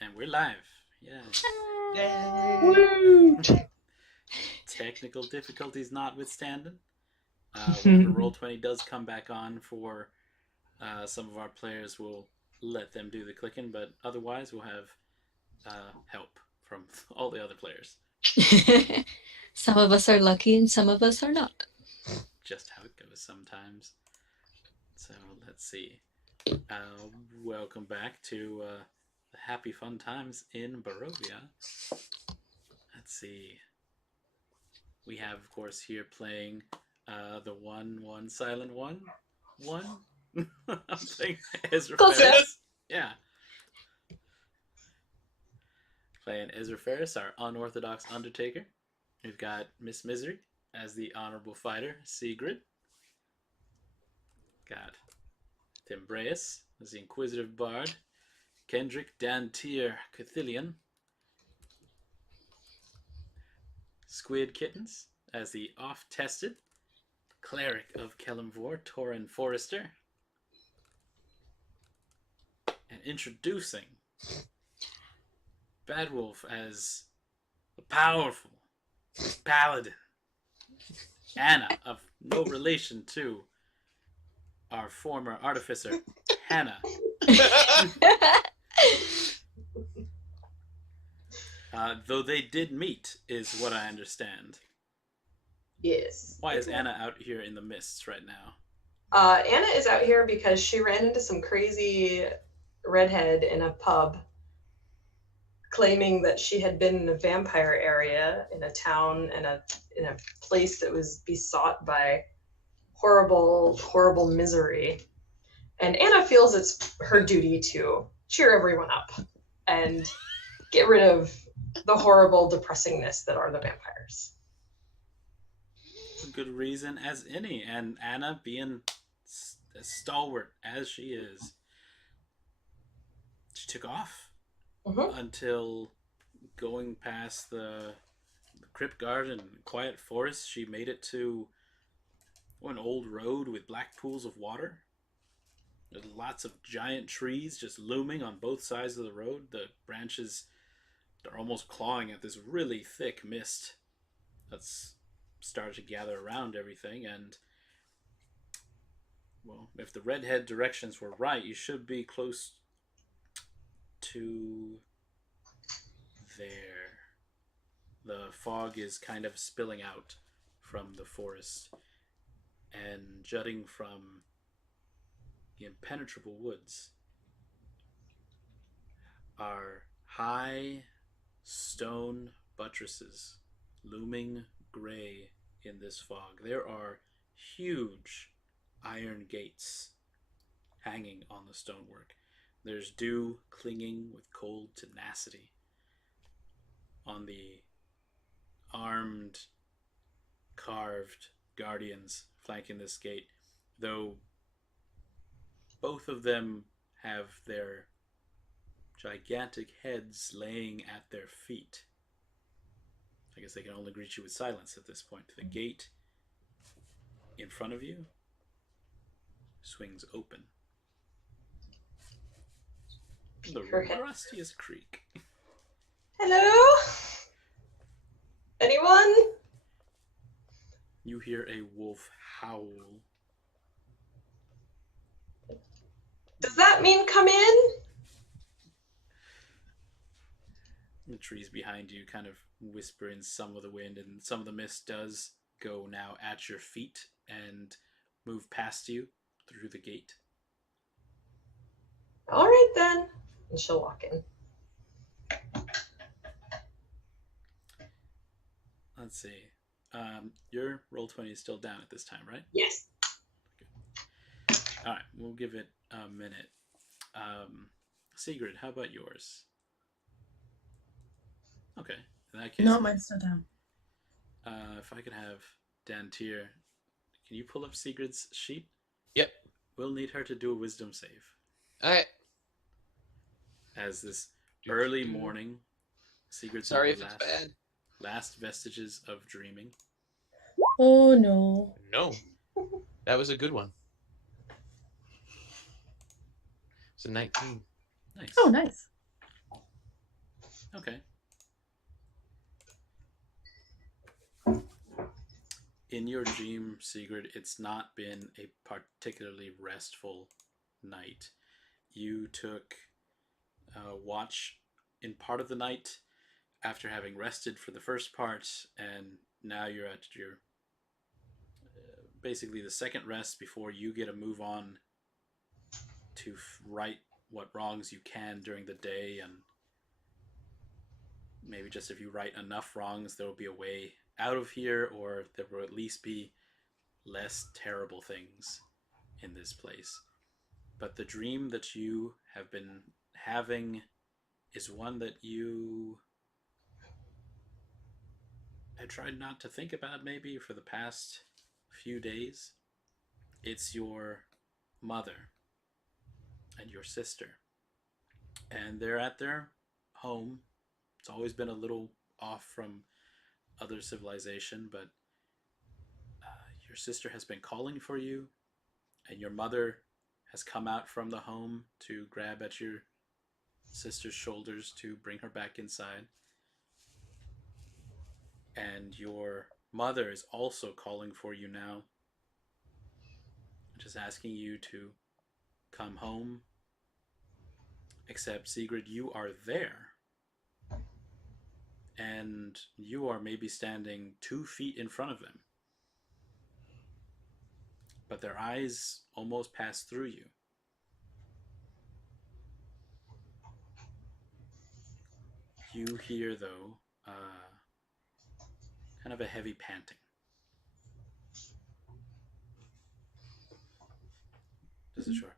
And we're live. Yeah. Woo! Technical difficulties notwithstanding. Whenever Roll20 does come back on for some of our players, we'll let them do the clicking, but otherwise, we'll have help from all the other players. Some of us are lucky and some of us are not. Just how it goes sometimes. So let's see. Welcome back to the happy fun times in Barovia. Let's see. We have, of course, here playing the one silent one. I'm playing Ezra Close enough. Pheras. Yeah. Playing Ezra Pheras, our unorthodox Undertaker. We've got Miss Misery as the honorable fighter, Segrid. Got Thembraeus as the inquisitive bard, Kendrick, Dantiir, Cuthilioni. Squid Kittens as the oft-tested cleric of Kelimvor, Toren Forester. And introducing Badwolf as a powerful paladin, Anna, of no relation to our former artificer, Hannah. Though they did meet, is what I understand. Yes. Why is Anna out here in the mists right now? Anna is out here because she ran into some crazy redhead in a pub claiming that she had been in a vampire area in a town in a place that was besought by horrible misery. And Anna feels it's her duty to cheer everyone up and get rid of the horrible depressingness that are the vampires. A good reason as any, and Anna being as stalwart as she is, she took off until going past the crypt guard and quiet forest. She made it to an old road with black pools of water. There's lots of giant trees just looming on both sides of the road. The branches are almost clawing at this really thick mist that's started to gather around everything. And, well, if the redhead directions were right, you should be close to there. The fog is kind of spilling out from the forest and jutting from the impenetrable woods are high stone buttresses looming gray in this fog. There are huge iron gates hanging on the stonework. There's dew clinging with cold tenacity on the armed, carved guardians flanking this gate, though both of them have their gigantic heads laying at their feet. I guess they can only greet you with silence at this point. The gate in front of you swings open. The rustiest creak. Hello? Anyone? You hear a wolf howl. Does that mean come in? The trees behind you kind of whisper in some of the wind, and some of the mist does go now at your feet and move past you through the gate. All right then. And she'll walk in. Let's see. Your Roll20 is still down at this time, right? Yes. Okay. All right, we'll give it a minute. Segrid, how about yours? Okay, in that case. No, mine's still down. If I could have Dantiir, can you pull up Sigrid's sheet? Yep. We'll need her to do a wisdom save. Alright. As this early morning, Sigrid's Sorry if it's bad. Last vestiges of dreaming. Oh no. No. That was a good one. It's a 19. Nice. Oh, nice. Okay. In your dream, Sigurd, it's not been a particularly restful night. You took watch in part of the night after having rested for the first part, and now you're at your basically the second rest before you get a move on to right what wrongs you can during the day, and maybe just if you right enough wrongs, there will be a way out of here, or there will at least be less terrible things in this place. But the dream that you have been having is one that you had tried not to think about maybe for the past few days. It's your mother and your sister, and they're at their home. It's always been a little off from other civilization, but your sister has been calling for you, and your mother has come out from the home to grab at your sister's shoulders to bring her back inside. And your mother is also calling for you now, just asking you to come home. Except, Sigrid, you are there, and you are maybe standing 2 feet in front of them, but their eyes almost pass through you. You hear, though, kind of a heavy panting. Just a short,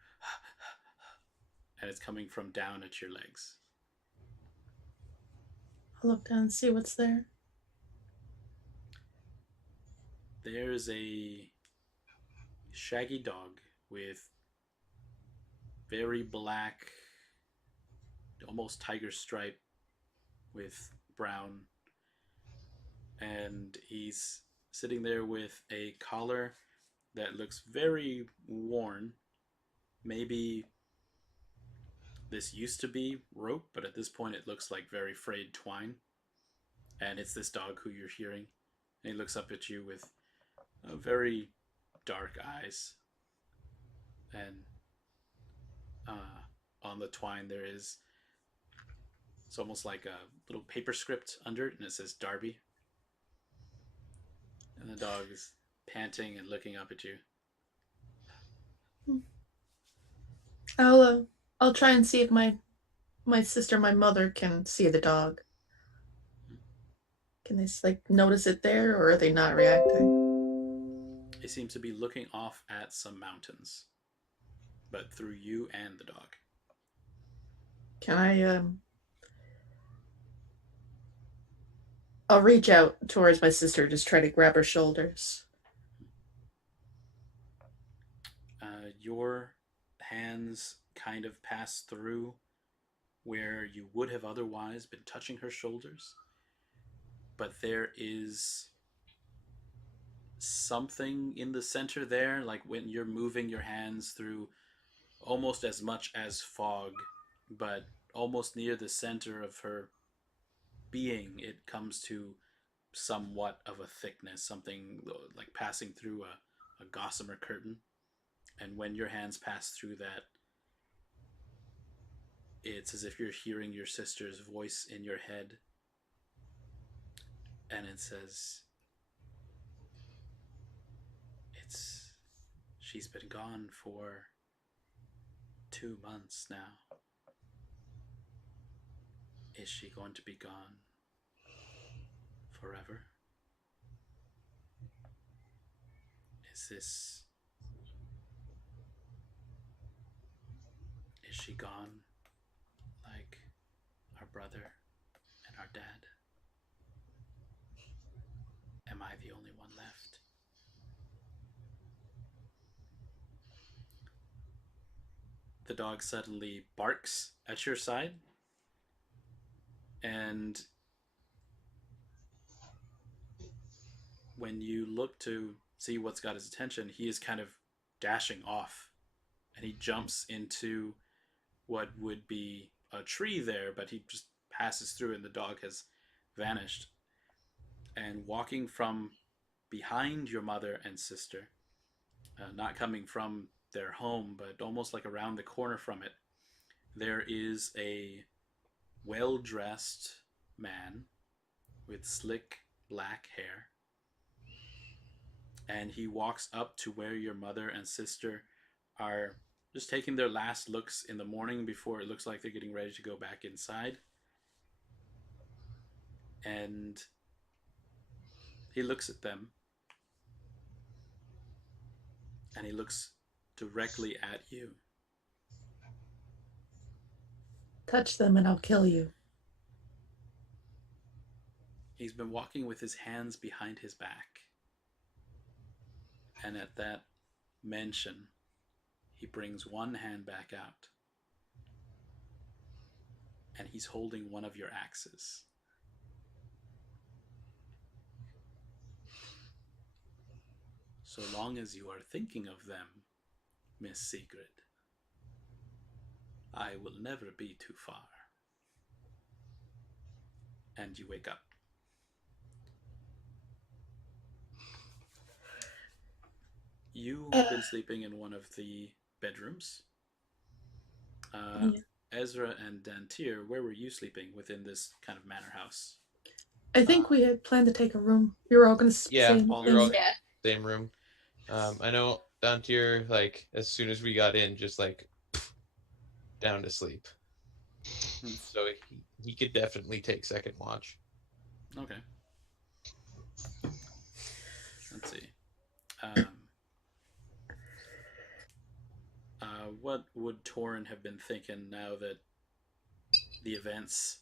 and it's coming from down at your legs. I'll look down and see what's there. There's a shaggy dog with very black, almost tiger stripe with brown, and he's sitting there with a collar that looks very worn. Maybe this used to be rope, but at this point it looks like very frayed twine. And it's this dog who you're hearing. And he looks up at you with very dark eyes. And on the twine there is, it's almost like a little paper script under it, and it says Darby. And the dog is panting and looking up at you. I'll try and see if my sister, my mother, can see the dog. Can they like notice it there, or are they not reacting? It seems to be looking off at some mountains, but through you and the dog. Can I I'll reach out towards my sister, just try to grab her shoulders. Your hands kind of pass through where you would have otherwise been touching her shoulders, but there is something in the center there, like when you're moving your hands through almost as much as fog, but almost near the center of her being, it comes to somewhat of a thickness, something like passing through a gossamer curtain. And when your hands pass through that, it's as if you're hearing your sister's voice in your head. And it says, she's been gone for 2 months now. Is she going to be gone forever? Is she gone like our brother and our dad? Am I the only one left? The dog suddenly barks at your side, and when you look to see what's got his attention, he is kind of dashing off, and he jumps into what would be a tree there, but he just passes through and the dog has vanished. And walking from behind your mother and sister, not coming from their home, but almost like around the corner from it, there is a well dressed man with slick black hair. And he walks up to where your mother and sister are just taking their last looks in the morning before it looks like they're getting ready to go back inside. And he looks at them. And he looks directly at you. Touch them and I'll kill you. He's been walking with his hands behind his back. And at that mention, he brings one hand back out. And he's holding one of your axes. So long as you are thinking of them, Miss Segrid, I will never be too far. And you wake up. You've been sleeping in one of the bedrooms. Ezra and Dantiir, where were you sleeping within this kind of manor house? I think we had planned to take a room. We were all going to Yeah, stay in we were all Yeah. same room. I know Dantiir, like, as soon as we got in, just like down to sleep. So he could definitely take second watch. Okay. Let's see. What would Toren have been thinking now that the events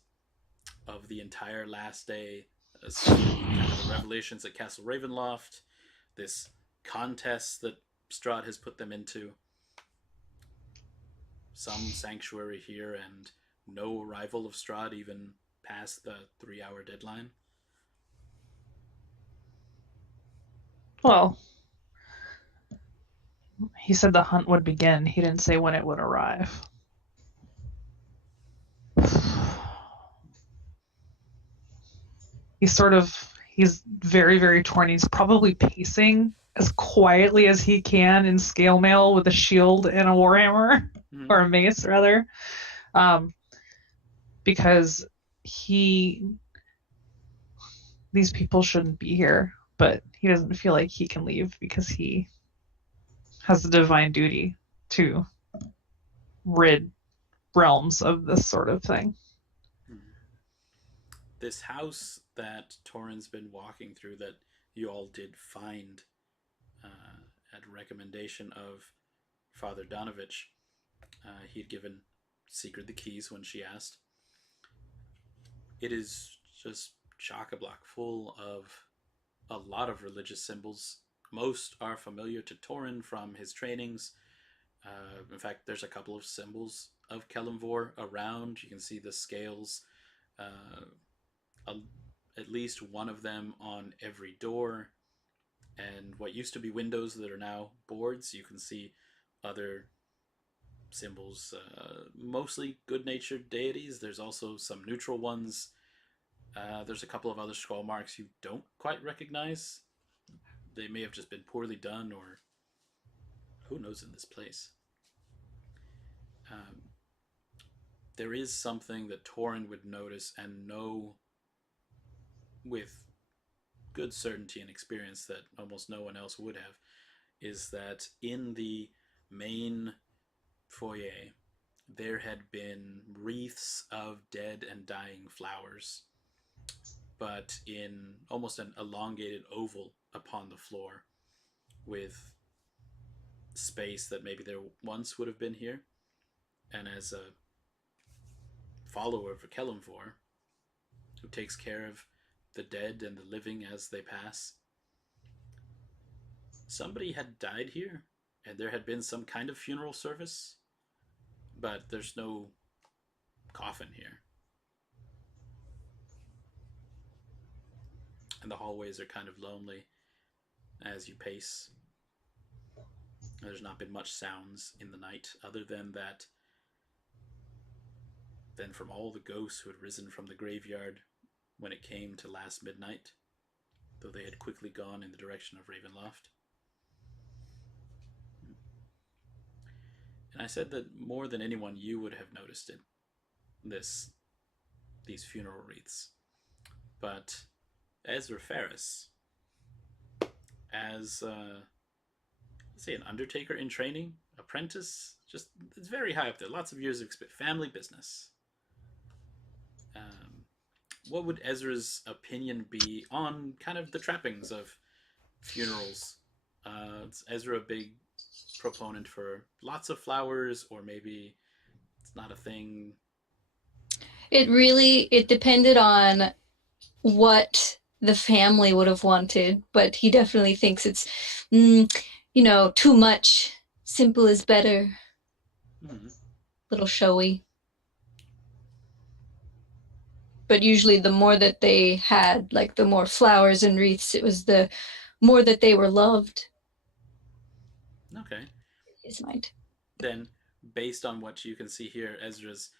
of the entire last day, kind of the revelations at Castle Ravenloft, this contest that Strahd has put them into, some sanctuary here, and no arrival of Strahd even past the 3-hour deadline? Well, he said the hunt would begin. He didn't say when it would arrive. He's very, very torn. He's probably pacing as quietly as he can in scale mail with a shield and a warhammer, or a mace rather, because these people shouldn't be here, but he doesn't feel like he can leave because he has a divine duty to rid realms of this sort of thing. This house that Toren's been walking through, that you all did find at recommendation of Father Donovich, he'd given Segrid the keys when she asked. It is just chock-a-block full of a lot of religious symbols. Most are familiar to Toren from his trainings. In fact, there's a couple of symbols of Kelemvor around. You can see the scales, at least one of them on every door, and what used to be windows that are now boards. You can see other symbols, mostly good-natured deities. There's also some neutral ones. There's a couple of other scroll marks you don't quite recognize. They may have just been poorly done, or who knows in this place. There is something that Toren would notice and know with good certainty and experience that almost no one else would have, is that in the main foyer there had been wreaths of dead and dying flowers, but in almost an elongated oval upon the floor, with space that maybe there once would have been here. And as a follower of Kelemvor, who takes care of the dead and the living as they pass, somebody had died here, and there had been some kind of funeral service, but there's no coffin here. And the hallways are kind of lonely as you pace. There's not been much sounds in the night other than that then from all the ghosts who had risen from the graveyard when it came to last midnight, though they had quickly gone in the direction of Ravenloft. And I said that more than anyone, you would have noticed it. These funeral wreaths. But Ezra Pheras, as let's say an undertaker in training, apprentice, just it's very high up there. Lots of years of family business. What would Ezra's opinion be on kind of the trappings of funerals? Is Ezra a big proponent for lots of flowers, or maybe it's not a thing? It depended on what the family would have wanted, but he definitely thinks it's, too much. Simple is better. Little showy. But usually the more that they had, like the more flowers and wreaths, it was the more that they were loved. Okay. His mind. Then, based on what you can see here, Ezra's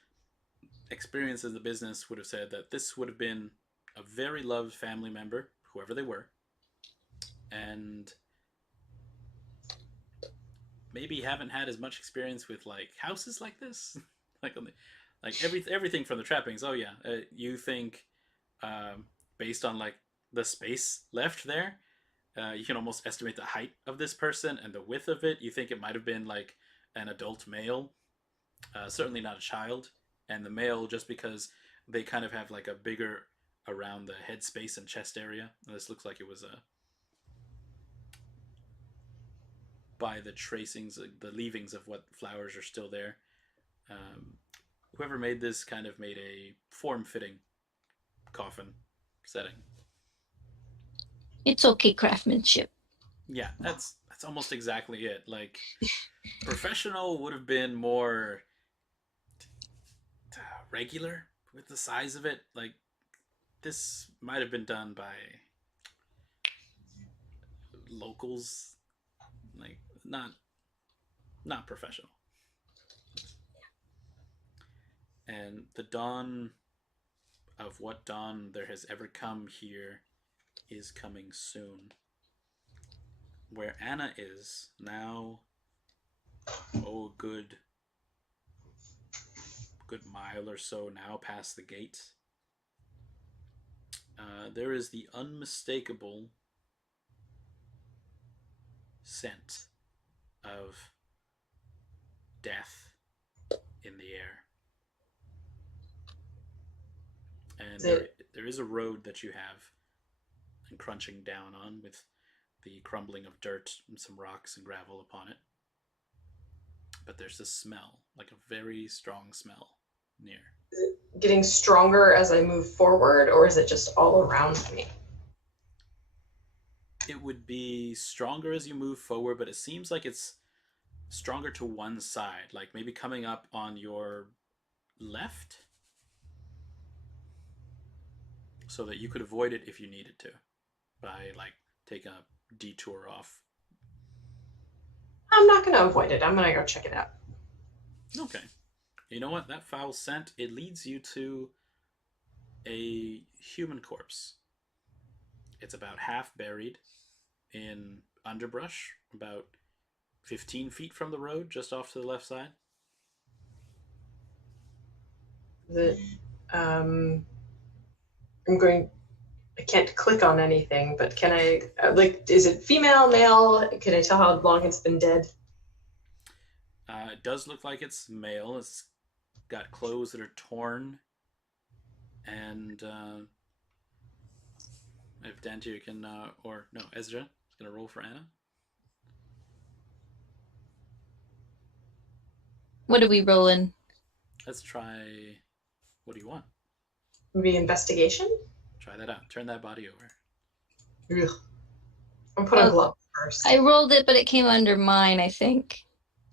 experience in the business would have said that this would have been a very loved family member, whoever they were, and maybe haven't had as much experience with like houses like this, everything from the trappings. Oh yeah, you think based on like the space left there, you can almost estimate the height of this person and the width of it. You think it might have been like an adult male, certainly not a child. And the male, just because they kind of have like a bigger around the head space and chest area. And this looks like it was by the tracings, the leavings of what flowers are still there. Whoever made this kind of made a form-fitting coffin setting. It's okay craftsmanship. Yeah, that's almost exactly it. Like, professional would have been more regular with the size of it. Like, this might have been done by locals, like not professional. And the dawn of what dawn there has ever come here is coming soon. Where Anna is now, a good mile or so now past the gate, there is the unmistakable scent of death in the air. And there is a road that you have and crunching down on with the crumbling of dirt and some rocks and gravel upon it. But there's this smell, like a very strong smell near. Is it getting stronger as I move forward, or is it just all around me? It would be stronger as you move forward, but it seems like it's stronger to one side, like maybe coming up on your left, so that you could avoid it if you needed to, by like taking a detour off. I'm not going to avoid it. I'm going to go check it out. Okay. You know what? That foul scent, it leads you to a human corpse. It's about half buried in underbrush, about 15 feet from the road, just off to the left side. I can't click on anything, but can I, is it female, male? Can I tell how long it's been dead? It does look like it's male. It's got clothes that are torn. And if Dantiir can, Ezra is going to roll for Anna. What are we rolling? Let's try, what do you want? Maybe investigation? Try that out. Turn that body over. Ugh. I'm put on gloves first. I rolled it, but it came under mine, I think.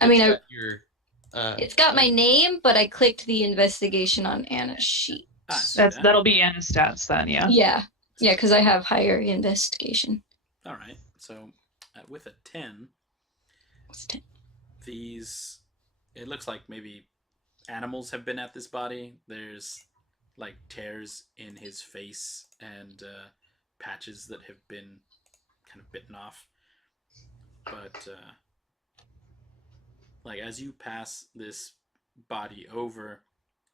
It's got my name, but I clicked the investigation on Anna's sheet. That'll be Anna's stats then, yeah. Yeah, because I have higher investigation. All right. So with a 10, What's 10? these, it looks like maybe animals have been at this body. There's like tears in his face and patches that have been kind of bitten off. But like as you pass this body over,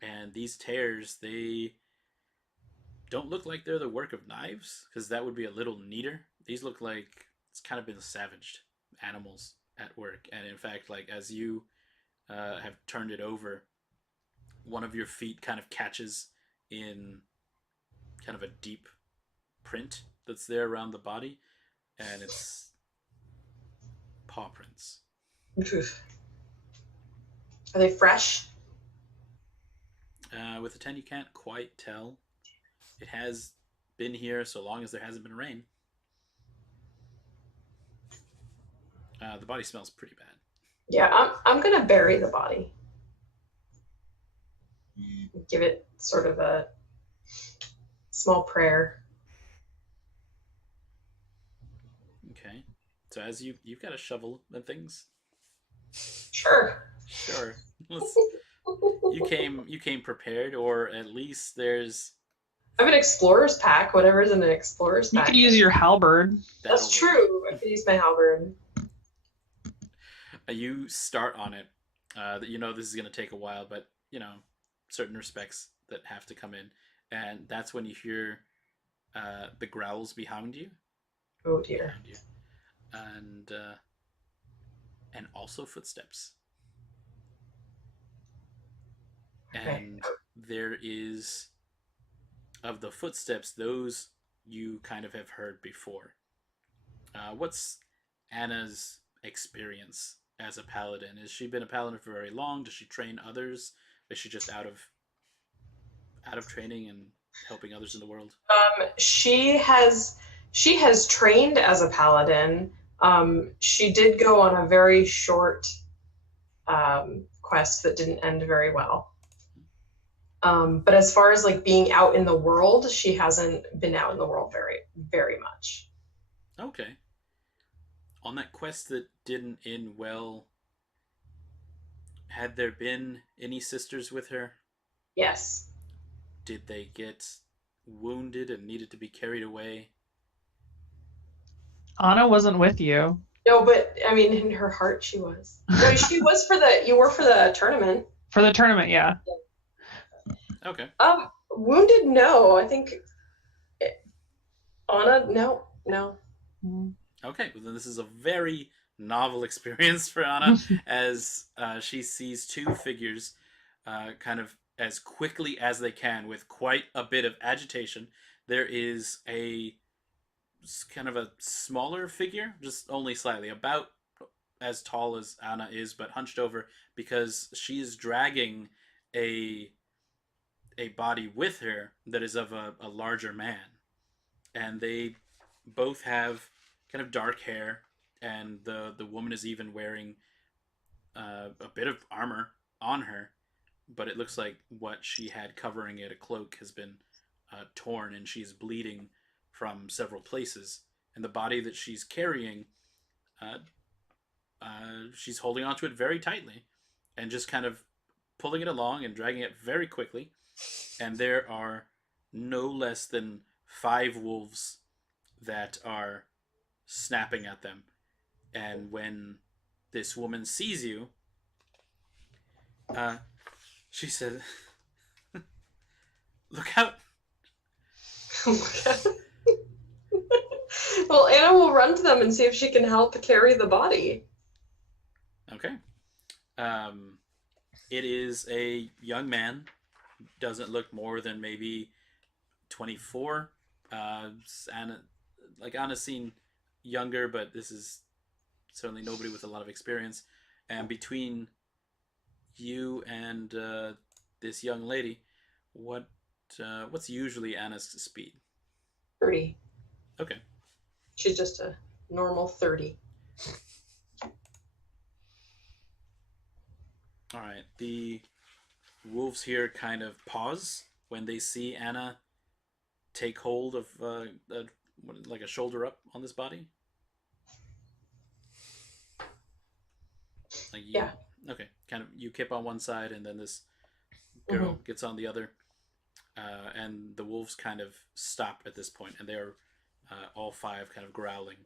and these tears, they don't look like they're the work of knives, because that would be a little neater. These look like it's kind of been savaged animals at work. And in fact, like as you have turned it over, one of your feet kind of catches in kind of a deep print that's there around the body, and it's paw prints. Are they fresh? With a 10, you can't quite tell. It has been here so long as there hasn't been rain. The body smells pretty bad. Yeah, I'm gonna bury the body. Give it sort of a small prayer. Okay. So as you've got a shovel and things. Sure. Sure. You came prepared, or at least there's. I have an explorer's pack. Whatever's in an explorer's You pack. could use your halberd. That's true. I could use my halberd. You start on it. You know this is going to take a while, but you know certain respects that have to come in, and that's when you hear the growls behind you. Oh dear. Behind you. And also footsteps. Okay. And there is, of the footsteps, those you kind of have heard before. What's Anna's experience as a paladin? Has she been a paladin for very long? Does she train others? Is she just out of training and helping others in the world? She has trained as a paladin. She did go on a very short quest that didn't end very well. But as far as like being out in the world, she hasn't been out in the world very, very much. Okay. On that quest that didn't end well, had there been any sisters with her? Yes. Did they get wounded and needed to be carried away? Anna wasn't with you. No, but I mean, in her heart, she was. No, she was you were for the tournament. For the tournament, yeah. Okay. Wounded? No, I think. Anna? No. Okay, well then this is a very novel experience for Anna as she sees two figures kind of as quickly as they can with quite a bit of agitation. There is a kind of a smaller figure, just only slightly, about as tall as Anna is, but hunched over because she is dragging a body with her that is of a larger man. And they both have kind of dark hair, and the woman is even wearing a bit of armor on her, but it looks like what she had covering it, a cloak, has been torn, and she's bleeding from several places. And the body that she's carrying, she's holding onto it very tightly and just kind of pulling it along and dragging it very quickly. And there are no less than 5 wolves that are snapping at them. And when this woman sees you, she said, "Look out." Well, Anna will run to them and see if she can help carry the body. Okay. It is a young man. Doesn't look more than maybe 24. Anna's seen younger, but this is certainly nobody with a lot of experience. And between you and this young lady, what's usually Anna's speed? 30. Okay. She's just a normal 30. All right. The wolves here kind of pause when they see Anna take hold of like a shoulder up on this body. Like you, Yeah. Okay. Kind of you kip on one side, and then this girl gets on the other, and the wolves kind of stop at this point, and they're all 5 kind of growling,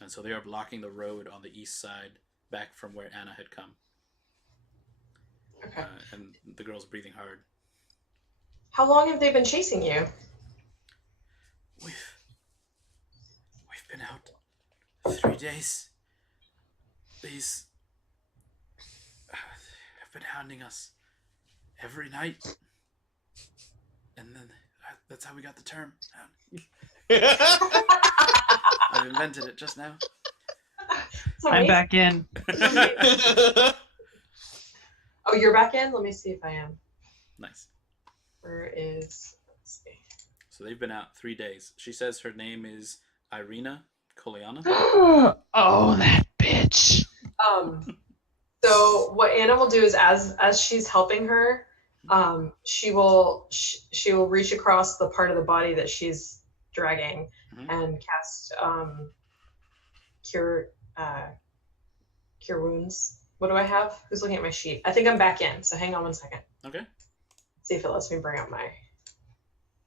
and so they are blocking the road on the east side, back from where Anna had come. Okay. And the girl's breathing hard. How long have they been chasing you? We've been out 3 days. These have been hounding us every night, and then that's how we got the term. I've invented it just now. I'm back in. Oh, you're back in? Let me see if I am. Nice. Let's see. So they've been out 3 days. She says her name is Irina Koliana. Oh, that bitch. So what Anna will do is, as she's helping her, she will reach across the part of the body that she's dragging and cast cure wounds. What do I have? Who's looking at my sheet? I think I'm back in, so hang on 1 second. Okay. See if it lets me bring up my...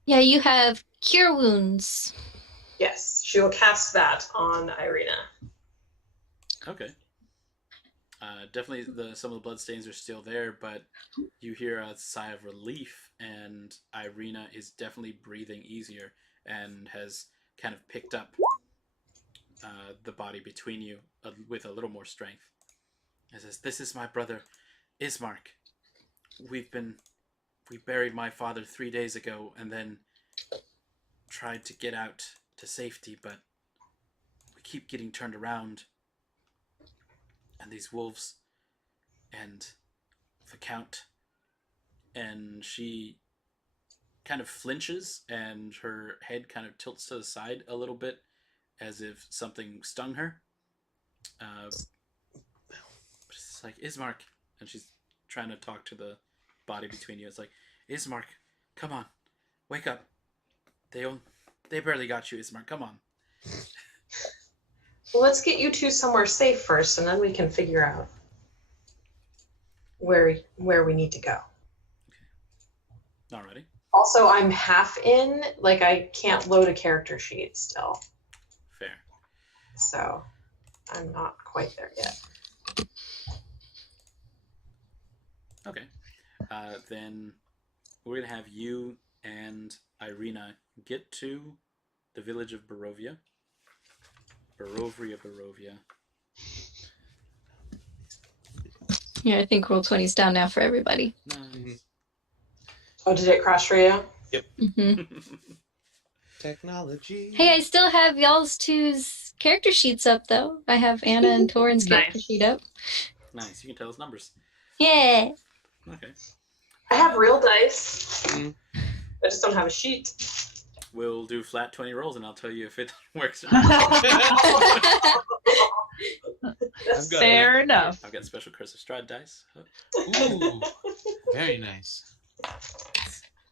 Yeah, you have cure wounds. Yes, she will cast that on Irina. Okay. Definitely some of the bloodstains are still there, but you hear a sigh of relief, and Irina is definitely breathing easier and has kind of picked up the body between you with a little more strength. It says, "This is my brother, Ismark. We buried my father 3 days ago and then tried to get out to safety, but we keep getting turned around. And these wolves and the Count," and she kind of flinches and her head kind of tilts to the side a little bit as if something stung her. It's like, "Ismark," and she's trying to talk to the body between you. It's like, "Ismark, come on, wake up. They barely got you, Ismark. Come on." Well, let's get you two somewhere safe first, and then we can figure out where we need to go. Alrighty. Also, I'm half in. Like, I can't load a character sheet still. Fair. So, I'm not quite there yet. Okay. Then we're going to have you and Irina get to the village of Barovia. Barovia. Yeah, I think Roll20 is down now for everybody. Nice. Oh, did it crash for you? hmm Technology. Hey, I still have y'all's two's character sheets up, though. I have Anna and Toren's character Nice. sheet up. Nice. You can tell us numbers. Yeah. Okay. I have real dice. I just don't have a sheet. We'll do flat 20 rolls, and I'll tell you if it works or not. Fair enough. I've got special Curse of Strahd dice. Ooh, very nice.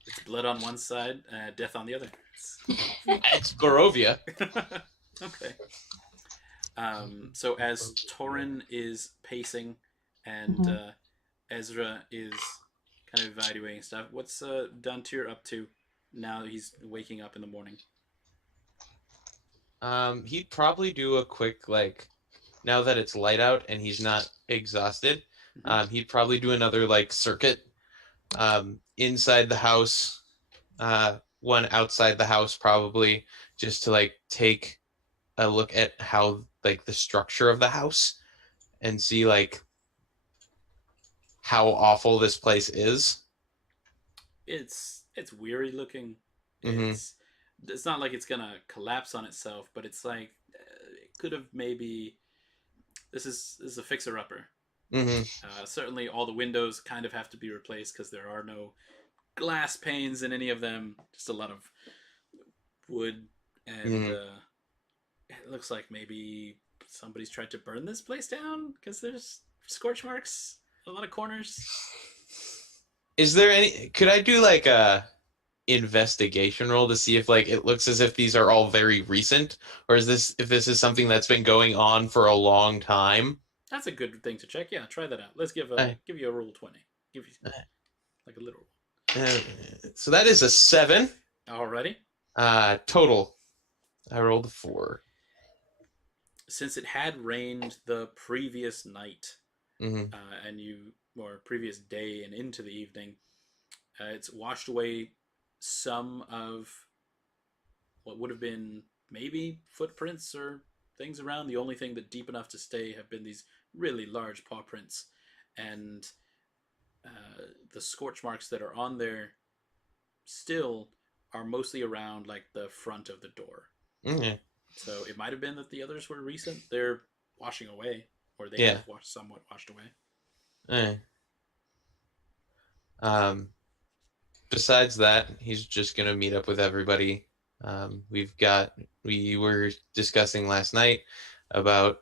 It's blood on one side, death on the other. It's Barovia. Okay. So as Toren is pacing and Ezra is kind of evaluating stuff, what's Dantiir up to now he's waking up in the morning? He'd probably do a quick, like, now that it's light out and he's not exhausted, he'd probably do another, like, circuit inside the house, one outside the house probably, just to, like, take a look at how, like, the structure of the house and see, like, how awful this place is. It's weary looking. It's not like it's gonna collapse on itself, but it's like it could have maybe. This is a fixer-upper. Certainly, all the windows kind of have to be replaced because there are no glass panes in any of them. Just a lot of wood, and it looks like maybe somebody's tried to burn this place down because there's scorch marks, a lot of corners. Is there any? Could I do like a investigation roll to see if like it looks as if these are all very recent, or is this if this is something that's been going on for a long time? That's a good thing to check. Yeah, try that out. Let's give you a roll 20. Give you like like a literal. So that is a 7. Alrighty. Total. I rolled a 4. Since it had rained the previous night, Mm-hmm. Or previous day and into the evening, it's washed away some of what would have been maybe footprints or things around. The only thing that deep enough to stay have been these really large paw prints, and the scorch marks that are on there still are mostly around like the front of the door. Mm-hmm. So it might have been that the others were recent. They're washing away, or they have somewhat washed away. Besides that, he's just gonna meet up with everybody. We were discussing last night about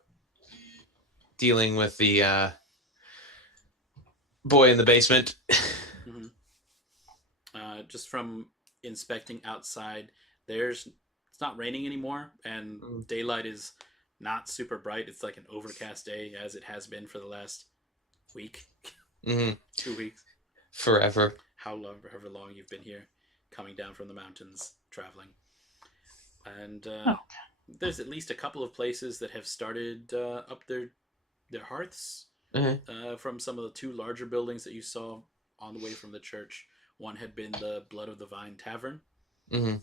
dealing with the boy in the basement. Mm-hmm. Just from inspecting outside, it's not raining anymore, and daylight is not super bright. It's like an overcast day, as it has been for the last week, 2 weeks, forever. However long you've been here, coming down from the mountains, traveling. And there's at least a couple of places that have started up their hearths from some of the 2 larger buildings that you saw on the way from the church. One had been the Blood of the Vine Tavern, and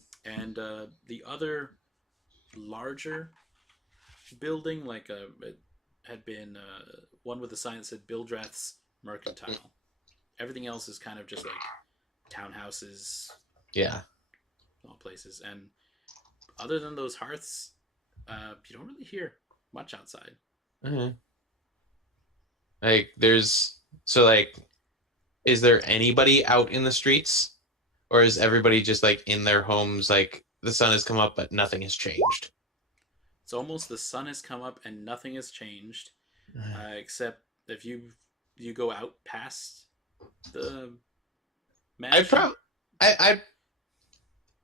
the other larger building, it had been one with a sign that said Bildrath's Mercantile. Everything else is kind of just like townhouses, all places. And other than those hearths, you don't really hear much outside. Is there anybody out in the streets, or is everybody just like in their homes? Like the sun has come up, but nothing has changed. It's almost the sun has come up and nothing has changed, except if you go out past the mansion.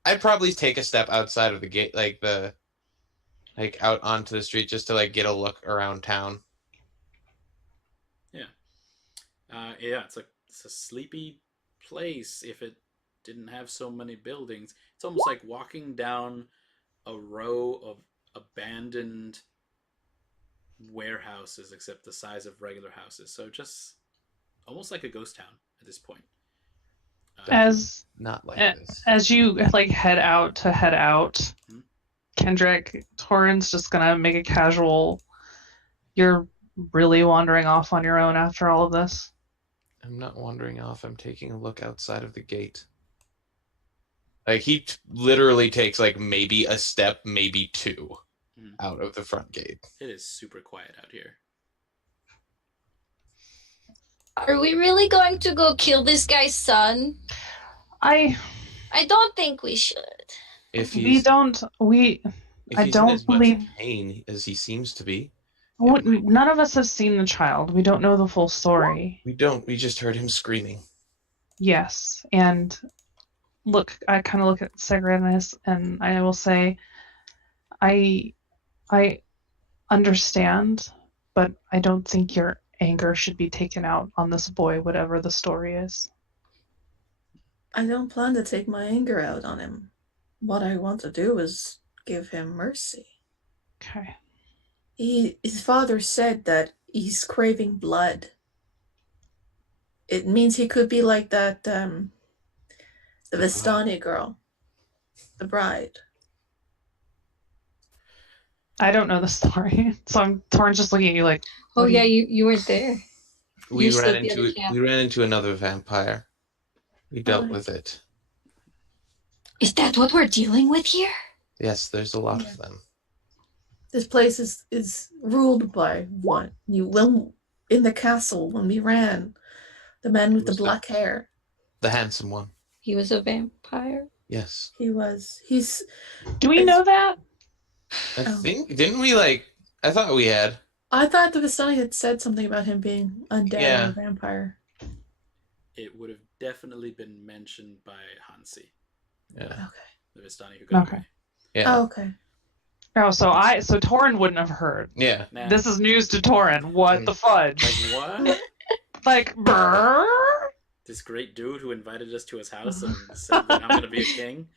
I'd probably take a step outside of the gate, out onto the street, just to like get a look around town. It's a sleepy place. If it didn't have so many buildings, it's almost like walking down a row of abandoned warehouses, except the size of regular houses. So just almost like a ghost town at this point. Not like this. As you head out, Kendrick, Toren's just gonna make a casual. You're really wandering off on your own after all of this? I'm not wandering off. I'm taking a look outside of the gate. He literally takes maybe a step, maybe 2 out of the front gate. It is super quiet out here. Are we really going to go kill this guy's son? I don't think we should. I don't believe as much pain as he seems to be. None of us have seen the child. We don't know the full story. We don't. We just heard him screaming. Yes, and look, I kind of look at Segrid and I will say, I understand, but I don't think your anger should be taken out on this boy, whatever the story is. I don't plan to take my anger out on him. What I want to do is give him mercy. Okay. His father said that he's craving blood. It means he could be like that, the Vistani girl, the bride. I don't know the story, so Toren's just looking at you like. Oh yeah, you weren't there. We ran into another vampire. We dealt with it. Is that what we're dealing with here? Yes, there's a lot of them. This place is ruled by one. In the castle when we ran, the man with the black hair. The handsome one. He was a vampire? Yes. He was. Do we know that? I think, didn't we I thought we had. I thought the Vistani had said something about him being undead or a vampire. It would have definitely been mentioned by Hansi. Yeah. Okay. The Vistani who got away. Yeah. Oh, okay. Oh, so Toren wouldn't have heard. Yeah. Nah. This is news to Toren. What the fudge? What? Brrr? This great dude who invited us to his house and said that I'm going to be a king.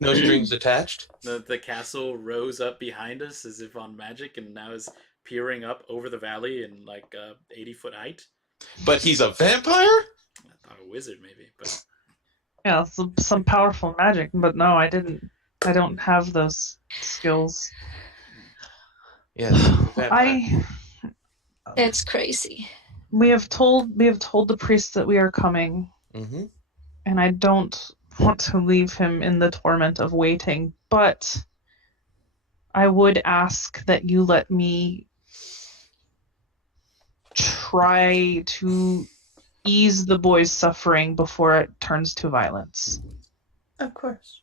No strings attached. The castle rose up behind us as if on magic, and now is peering up over the valley in like 80-foot height. But he's a vampire? I thought a wizard maybe, but Yeah, some powerful magic, but no, I didn't. I don't have those skills. Yes, he's a vampire. That's crazy. We have told the priest that we are coming, Mm-hmm. and I don't want to leave him in the torment of waiting, but I would ask that you let me try to ease the boy's suffering before it turns to violence. Of course.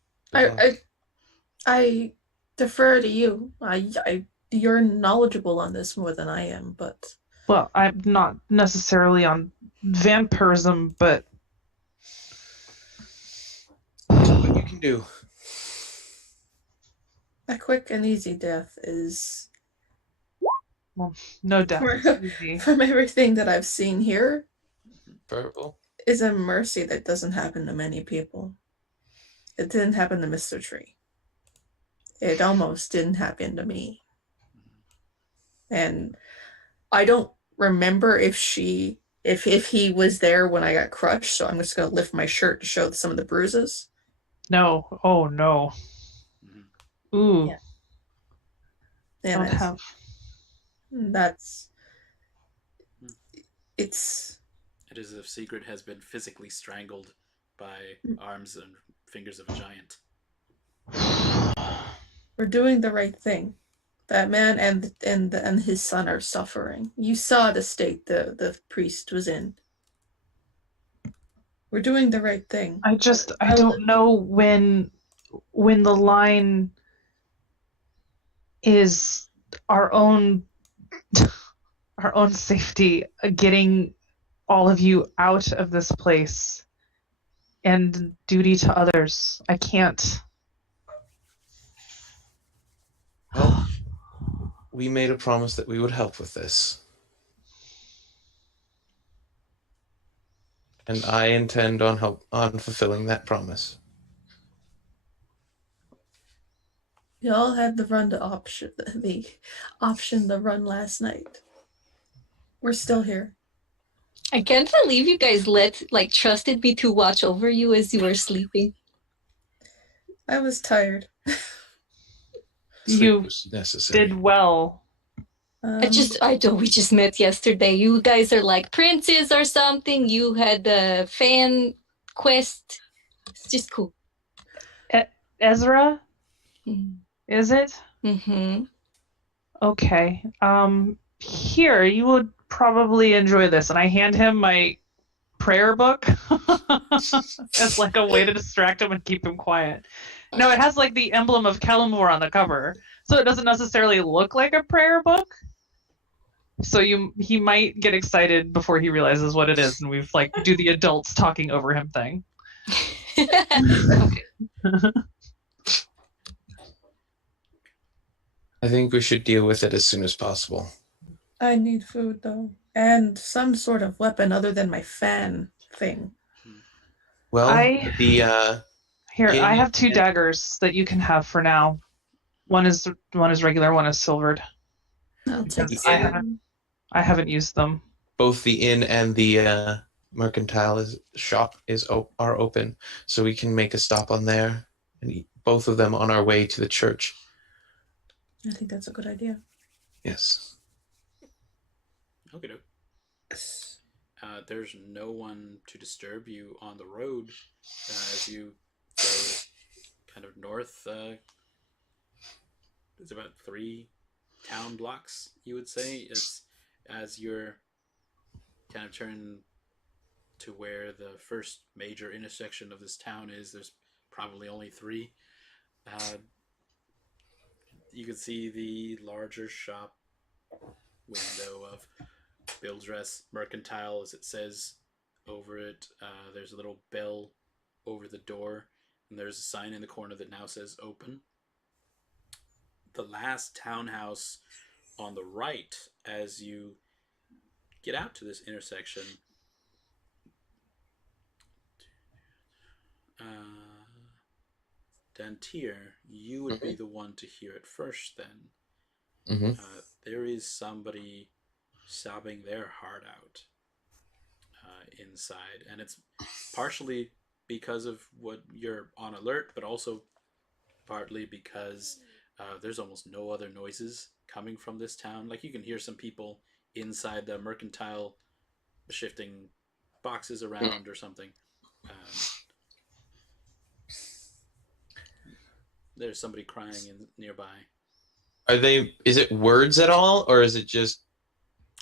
I defer to you. You're knowledgeable on this more than I am, but Well, I'm not necessarily on vampirism, but What you can do. a quick and easy death is, no death is easy. from everything that I've seen here, Purple. is a mercy that doesn't happen to many people. It didn't happen to Mr. Tree. It almost didn't happen to me. And I don't remember if he was there when I got crushed, so I'm just going to lift my shirt to show some of the bruises. No. Oh no. Ooh. Yeah. Don't have. it is as if Segrid has been physically strangled by arms and fingers of a giant. We're doing the right thing. That man and his son are suffering. You saw the state the priest was in. We're doing the right thing. I don't know when the line is our own safety, getting all of you out of this place, and duty to others. I can't. Well, we made a promise that we would help with this. And I intend on fulfilling that promise. We all had the option to run last night. We're still here. I can't believe you guys trusted me to watch over you as you were sleeping. I was tired. You was necessary. did well. We just met yesterday. You guys are like princes or something. You had the fan quest. It's just cool. Ezra? Mm. Is it? Mm-hmm. Okay. Here, you would probably enjoy this. And I hand him my prayer book as like a way to distract him and keep him quiet. No, it has like the emblem of Kellamore on the cover, so it doesn't necessarily look like a prayer book. So he might get excited before he realizes what it is, and we've like do the adults talking over him thing. Okay. I think we should deal with it as soon as possible. I need food though, and some sort of weapon other than my fan thing. Well, I have 2 daggers that you can have for now. One is regular, one is silvered. I'll take I haven't used them. Both the inn and the mercantile shop are open, so we can make a stop on there and eat both of them on our way to the church. I think that's a good idea. Yes. Okay. There's no one to disturb you on the road as you go kind of north. It's about 3 town blocks, you would say. As you're kind of turn to where the first major intersection of this town is. There's probably only 3. You can see the larger shop window of Bildress Mercantile, as it says over it. There's a little bell over the door, and there's a sign in the corner that now says open. The last townhouse on the right, as you get out to this intersection, Dantiir, you would be the one to hear it first then. Mm-hmm. There is somebody sobbing their heart out inside, and it's partially because of what you're on alert, but also partly because there's almost no other noises coming from this town. Like you can hear some people inside the mercantile shifting boxes around or something. There's somebody crying nearby. Is it words at all, or is it just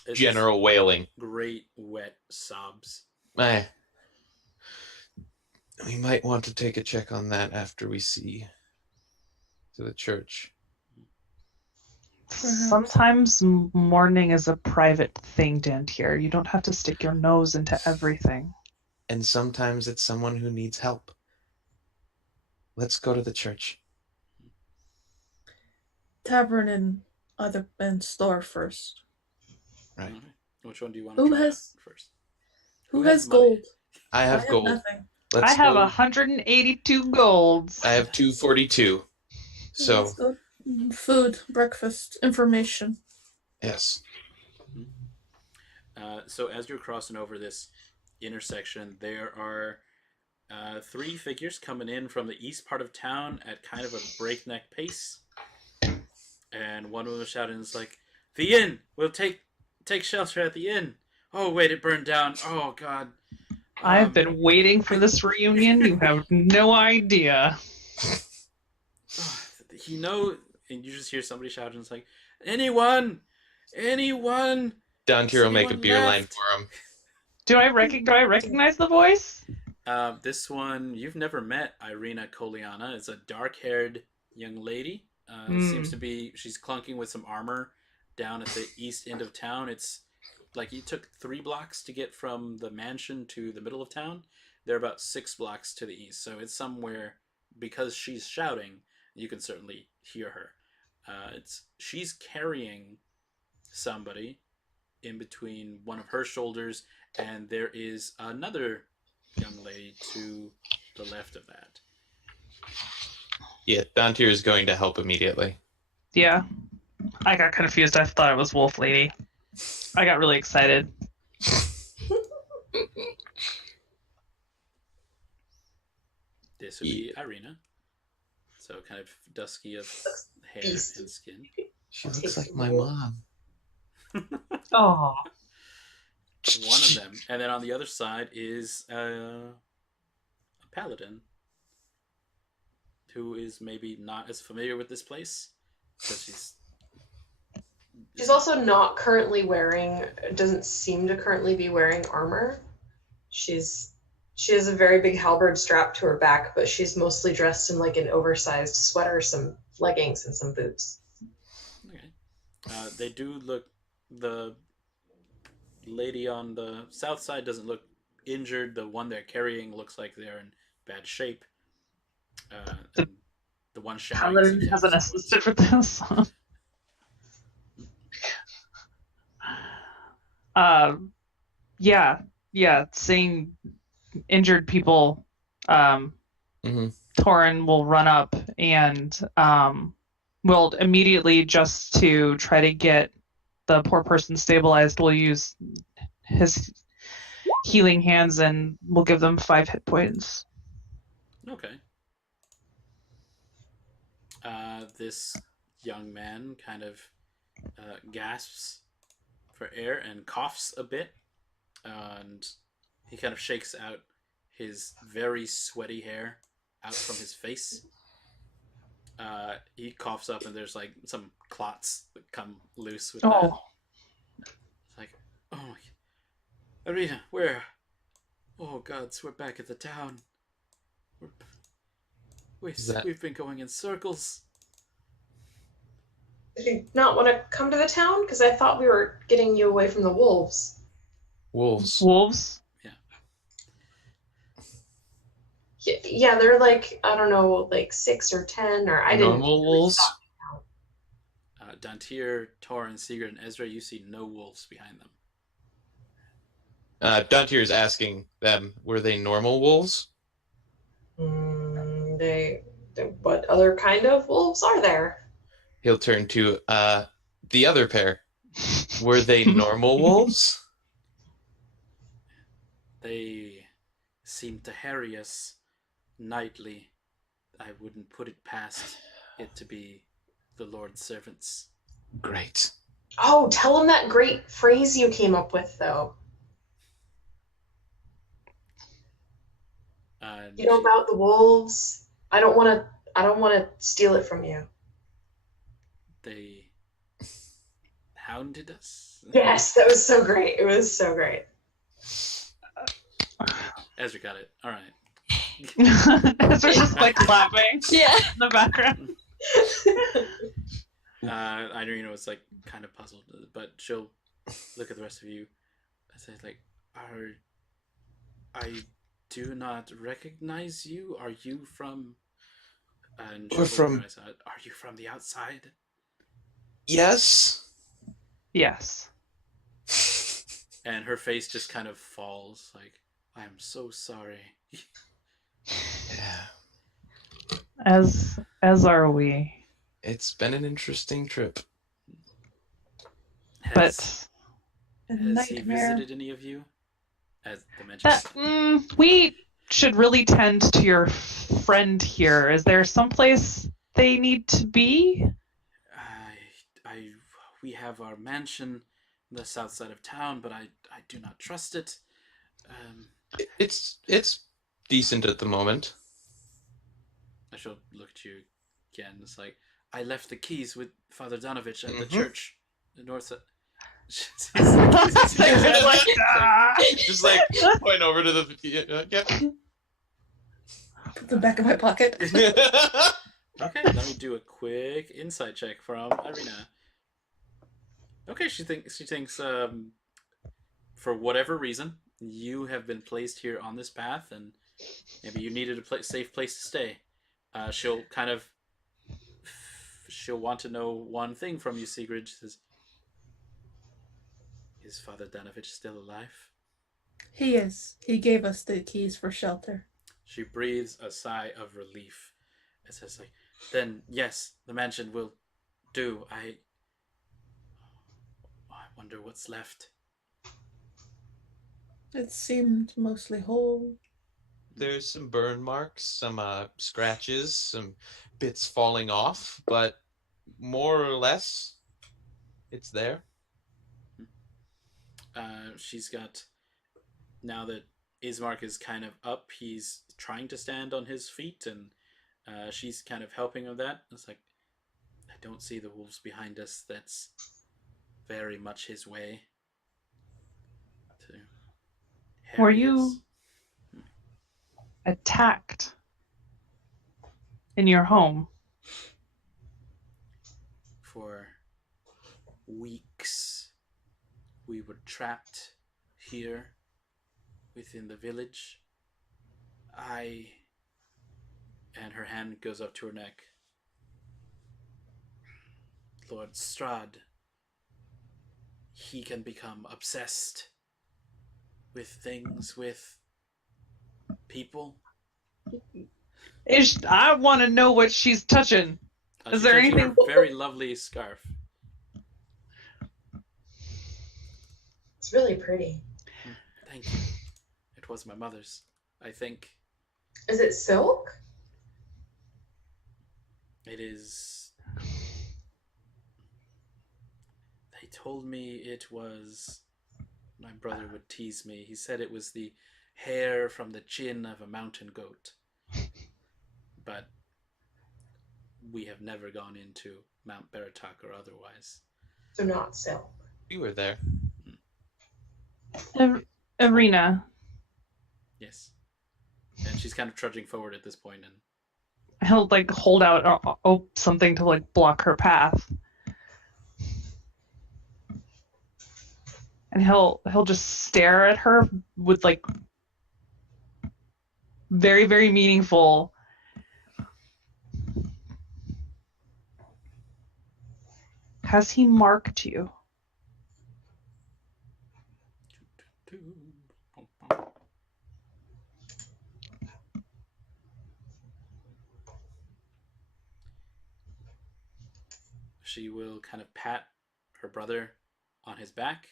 It's general wailing? Great wet sobs. We might want to take a check on that after we see to the church. Sometimes mourning is a private thing, Dantiir. You don't have to stick your nose into everything. And sometimes it's someone who needs help. Let's go to the church. Tavern and store first. Right. Which one do you want to try first? Who has money? gold? I have gold. Nothing. I have 182 golds. I have 242. So Let's go. Food, breakfast, information. Yes. So as you're crossing over this intersection, there are 3 figures coming in from the east part of town at kind of a breakneck pace. And one of them shouting is like, "The inn! We'll take shelter at the inn. Oh, wait, it burned down. Oh, God. I've been waiting for this reunion. You have no idea." And you just hear somebody shouting, it's like, anyone! Dantiir will make a beer line for him. Do I recognize the voice? This one, you've never met Irina Koliana. It's a dark-haired young lady. Seems to be, she's clunking with some armor down at the east end of town. It's like you took 3 blocks to get from the mansion to the middle of town. They're about 6 blocks to the east. So it's somewhere, because she's shouting, you can certainly hear her. She's carrying somebody in between one of her shoulders, and there is another young lady to the left of that. Yeah, Dantiir is going to help immediately. Yeah. I got confused. I thought it was Wolf Lady. I got really excited. This would be Irina. So kind of dusky of hair and skin. She looks like my mom. Oh. One of them. And then on the other side is a paladin who is maybe not as familiar with this place because she's also not currently doesn't seem to currently be wearing armor. She has a very big halberd strapped to her back, but she's mostly dressed in like an oversized sweater, some leggings, and some boots. Okay. They do look, the lady on the south side doesn't look injured. The one they're carrying looks like they're in bad shape. The one shouting Paladin has an assistant for this. Yeah, seeing injured people, Toren will run up and will immediately, just to try to get the poor person stabilized, will use his healing hands and will give them 5 hit points. Okay. This young man kind of gasps for air and coughs a bit, and he kind of shakes out his very sweaty hair out from his face. He coughs up, and there's like some clots that come loose with that. It's like, oh my, Irina, where? Oh gods, we're back at the town. We've been going in circles. Did you not want to come to the town? Because I thought we were getting you away from the wolves. Wolves? Yeah, they're like, I don't know, like 6 or 10, or I didn't. Normal wolves? Dantiir, Toren, Segrid, and Ezra, you see no wolves behind them. Dantiir is asking them, were they normal wolves? They're what other kind of wolves are there? He'll turn to the other pair. Were they normal wolves? They seem to harry us nightly. I wouldn't put it past it to be the Lord's servants. Great. Oh, tell him that great phrase you came up with, though. You know about the wolves? I don't want to steal it from you. They hounded us? Yes, that was so great. It was so great. Ezra got it. All right. Ezra's just like clapping Yeah. in the background. Irina was like kind of puzzled, but she'll look at the rest of you and say, like, I do not recognize you. Are you from? And We're from. Are you from the outside? Yes. Yes. And her face just kind of falls. Like, I am so sorry. Yeah. As are we. It's been an interesting trip. Has he nightmare. visited any of you? As the mention. We should really tend to your friend here. Is there someplace they need to be? We have our mansion in the south side of town, but I do not trust it. It's decent at the moment. I shall look at you again. It's like, I left the keys with Father Donovich at the church, the north side. Just point over to the. Yeah. Put them back in my pocket. Okay, let me do a quick insight check from Irina. Okay, she thinks for whatever reason you have been placed here on this path, and maybe you needed a safe place to stay. She'll want to know one thing from you, Segrid. She says, is Father Danovich still alive? He is. He gave us the keys for shelter. She breathes a sigh of relief and says, like, then yes, the mansion will do. I wonder what's left. It seemed mostly whole. There's some burn marks, some scratches, some bits falling off, but more or less, it's there. She's got, now that Ismark is kind of up, he's trying to stand on his feet, and she's kind of helping him with that. It's like, I don't see the wolves behind us. That's very much his way. Were you attacked in your home? For weeks, we were trapped here within the village. And her hand goes up to her neck. Lord Strahd, he can become obsessed with things, with people. I want to know what she's touching. Is there anything? Her very lovely scarf. It's really pretty. Thank you. It was my mother's, I think. Is it silk? It is. They told me it was. My brother would tease me. He said it was the hair from the chin of a mountain goat. But we have never gone into Mount Baratak or otherwise. So not silk. We were there. Irina. Yes. And she's kind of trudging forward at this point, and He'll like hold out something to like block her path. And he'll just stare at her with like very, very meaningful. Has he marked you? she will kind of pat her brother on his back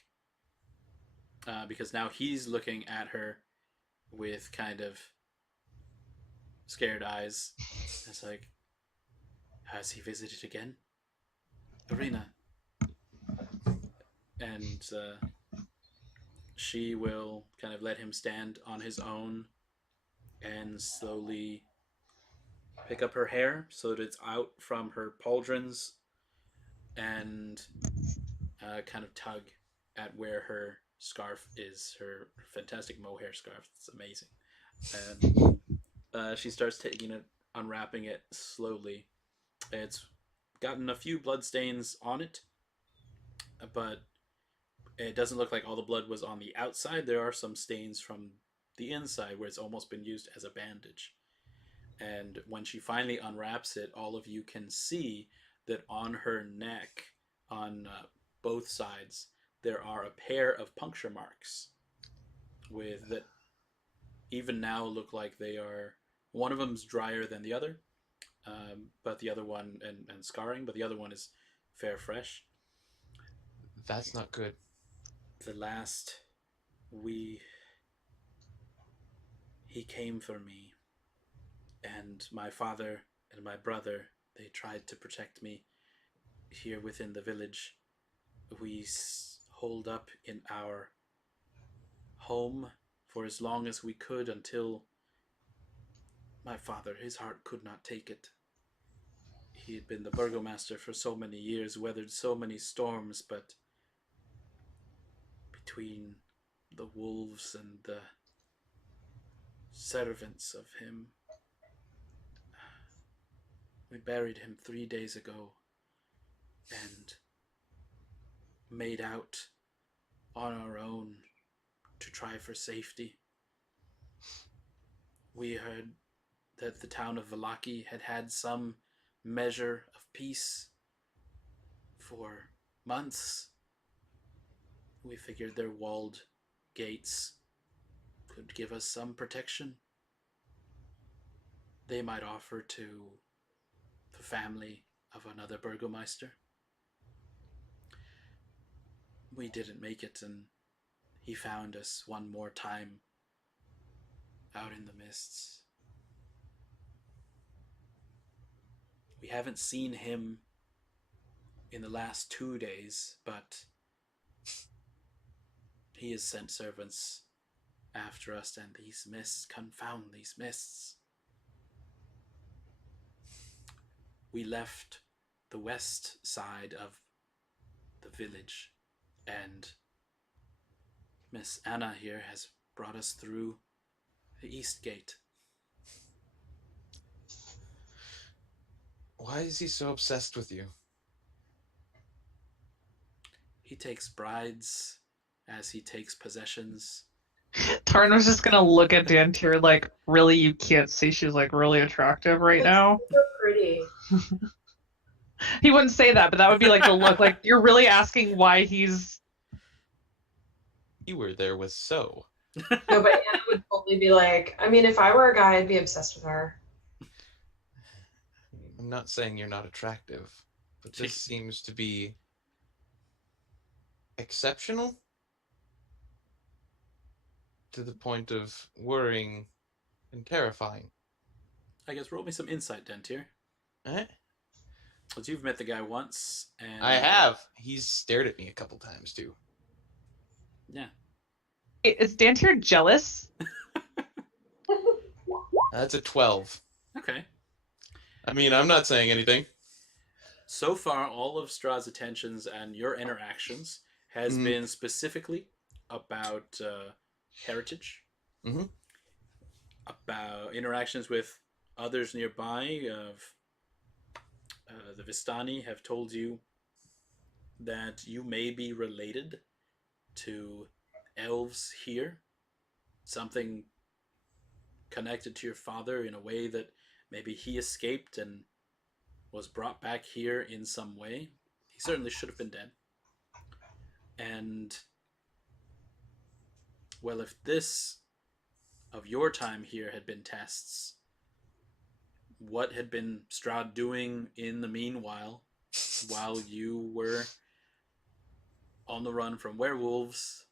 because now he's looking at her with kind of scared eyes. It's like, has he visited again? Arena. And she will kind of let him stand on his own and slowly pick up her hair so that it's out from her pauldrons and kind of tug at where her scarf is, her fantastic mohair scarf. It's amazing. And she starts taking it, unwrapping it slowly. It's gotten a few blood stains on it, but it doesn't look like all the blood was on the outside. There are some stains from the inside where it's almost been used as a bandage. And when she finally unwraps it, all of you can see that on her neck, on both sides, there are a pair of puncture marks with that even now look like they are, one of them's drier than the other, but the other one, and scarring, but the other one is fair fresh. That's not good. The last he came for me, and my father and my brother, they tried to protect me here within the village. We holed up in our home for as long as we could until my father, his heart could not take it. He had been the burgomaster for so many years, weathered so many storms, but between the wolves and the servants of him, we buried him 3 days ago and made out on our own to try for safety. We heard that the town of Vallaki had had some measure of peace for months. We figured their walled gates could give us some protection. They might offer to the family of another burgomeister. We didn't make it, and he found us one more time out in the mists. We haven't seen him in the last 2 days, but he has sent servants after us, and these mists, confound these mists. We left the west side of the village, and Miss Anna here has brought us through the east gate. Why is he so obsessed with you? He takes brides as he takes possessions. Tarn was just gonna look at Dantiir like, really, you can't see she's like really attractive right now. So pretty. He wouldn't say that, but that would be like the look. Like, you're really asking why he's. You were there with So. No, but Anna would totally be like, I mean, if I were a guy, I'd be obsessed with her. I'm not saying you're not attractive, but this seems to be exceptional to the point of worrying and terrifying. I guess roll me some insight, Dantiir. Eh? Because you've met the guy once, and I have. He's stared at me a couple times too. Yeah. Is Dantiir jealous? That's a 12. Okay. I mean, I'm not saying anything. So far, all of Strahd's attentions and your interactions has been specifically about heritage, about interactions with others nearby. Of the Vistani have told you that you may be related to elves here, something connected to your father in a way that maybe he escaped and was brought back here in some way. He certainly should have been dead. And, well, if this of your time here had been tests, what had been Strahd doing in the meanwhile while you were on the run from werewolves,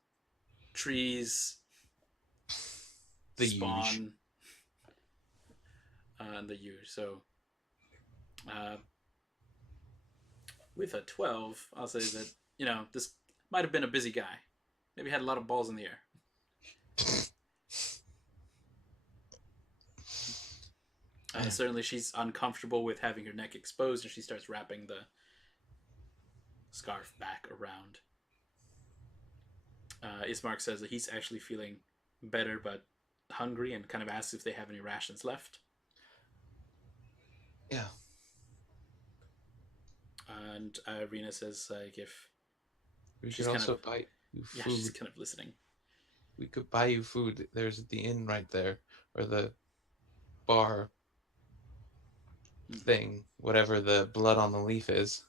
trees, The spawn, and the huge. So, with a 12, I'll say that, this might have been a busy guy. Maybe had a lot of balls in the air. Certainly, she's uncomfortable with having her neck exposed, and she starts wrapping the scarf back around. Ismark says that he's actually feeling better, but hungry, and kind of asks if they have any rations left. Yeah. And Irina says, like, if We she's could kind also of, buy you yeah, food. she's kind of listening. We could buy you food. There's the inn right there, or the bar thing, whatever the blood on the leaf is.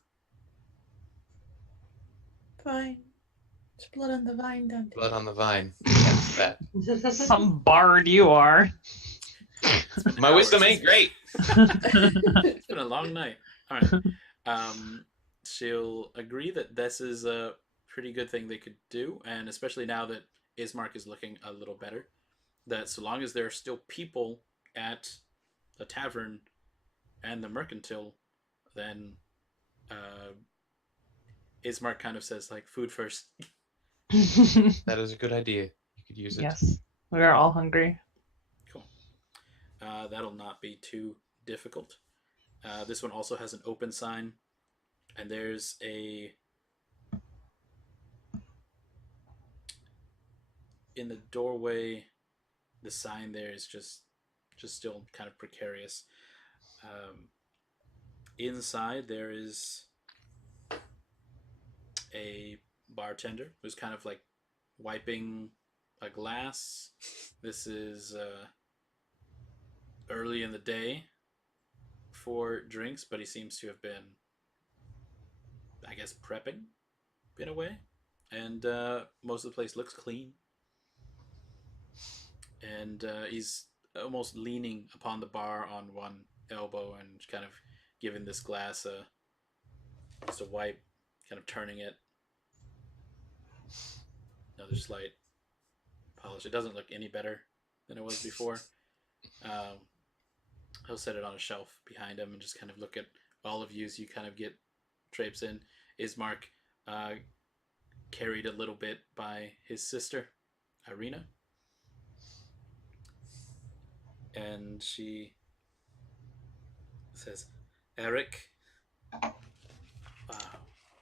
Fine. It's blood on the vine, Dantiir. Blood on the vine. Yes, that. Some bard you are. My wisdom ain't great. It's been a long night. All right. She'll agree that this is a pretty good thing they could do, and especially now that Ismark is looking a little better, that so long as there are still people at the tavern and the mercantile, then Ismark kind of says, like, food first. That is a good idea. You could use it. Yes, we are all hungry. Cool. That'll not be too difficult. This one also has an open sign, and there's in the doorway, the sign there is just still kind of precarious. Inside there is a bartender who's kind of like wiping a glass. This is early in the day for drinks, but he seems to have been, I guess, prepping in a way. And most of the place looks clean. And he's almost leaning upon the bar on one elbow and kind of giving this glass just a wipe, kind of turning it. Another slight polish. It doesn't look any better than it was before. He'll set it on a shelf behind him and just kind of look at all of you as you kind of get traipse in. Ismark carried a little bit by his sister, Irina. And she says, Eric,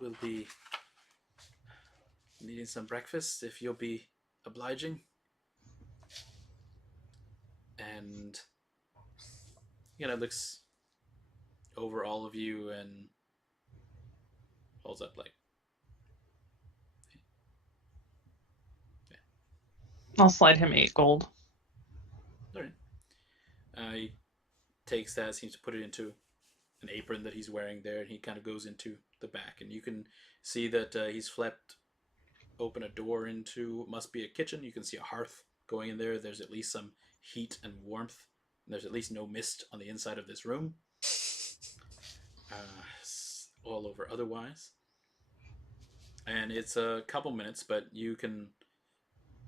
we'll be needing some breakfast if you'll be obliging. And looks over all of you and holds up like, I'll slide him 8 gold. all right. He takes that, seems to put it into an apron that he's wearing there, and he kind of goes into the back, and you can see that he's flipped open a door into, must be a kitchen. You can see a hearth going in there. There's at least some heat and warmth, and there's at least no mist on the inside of this room. All over otherwise. And it's a couple minutes, but you can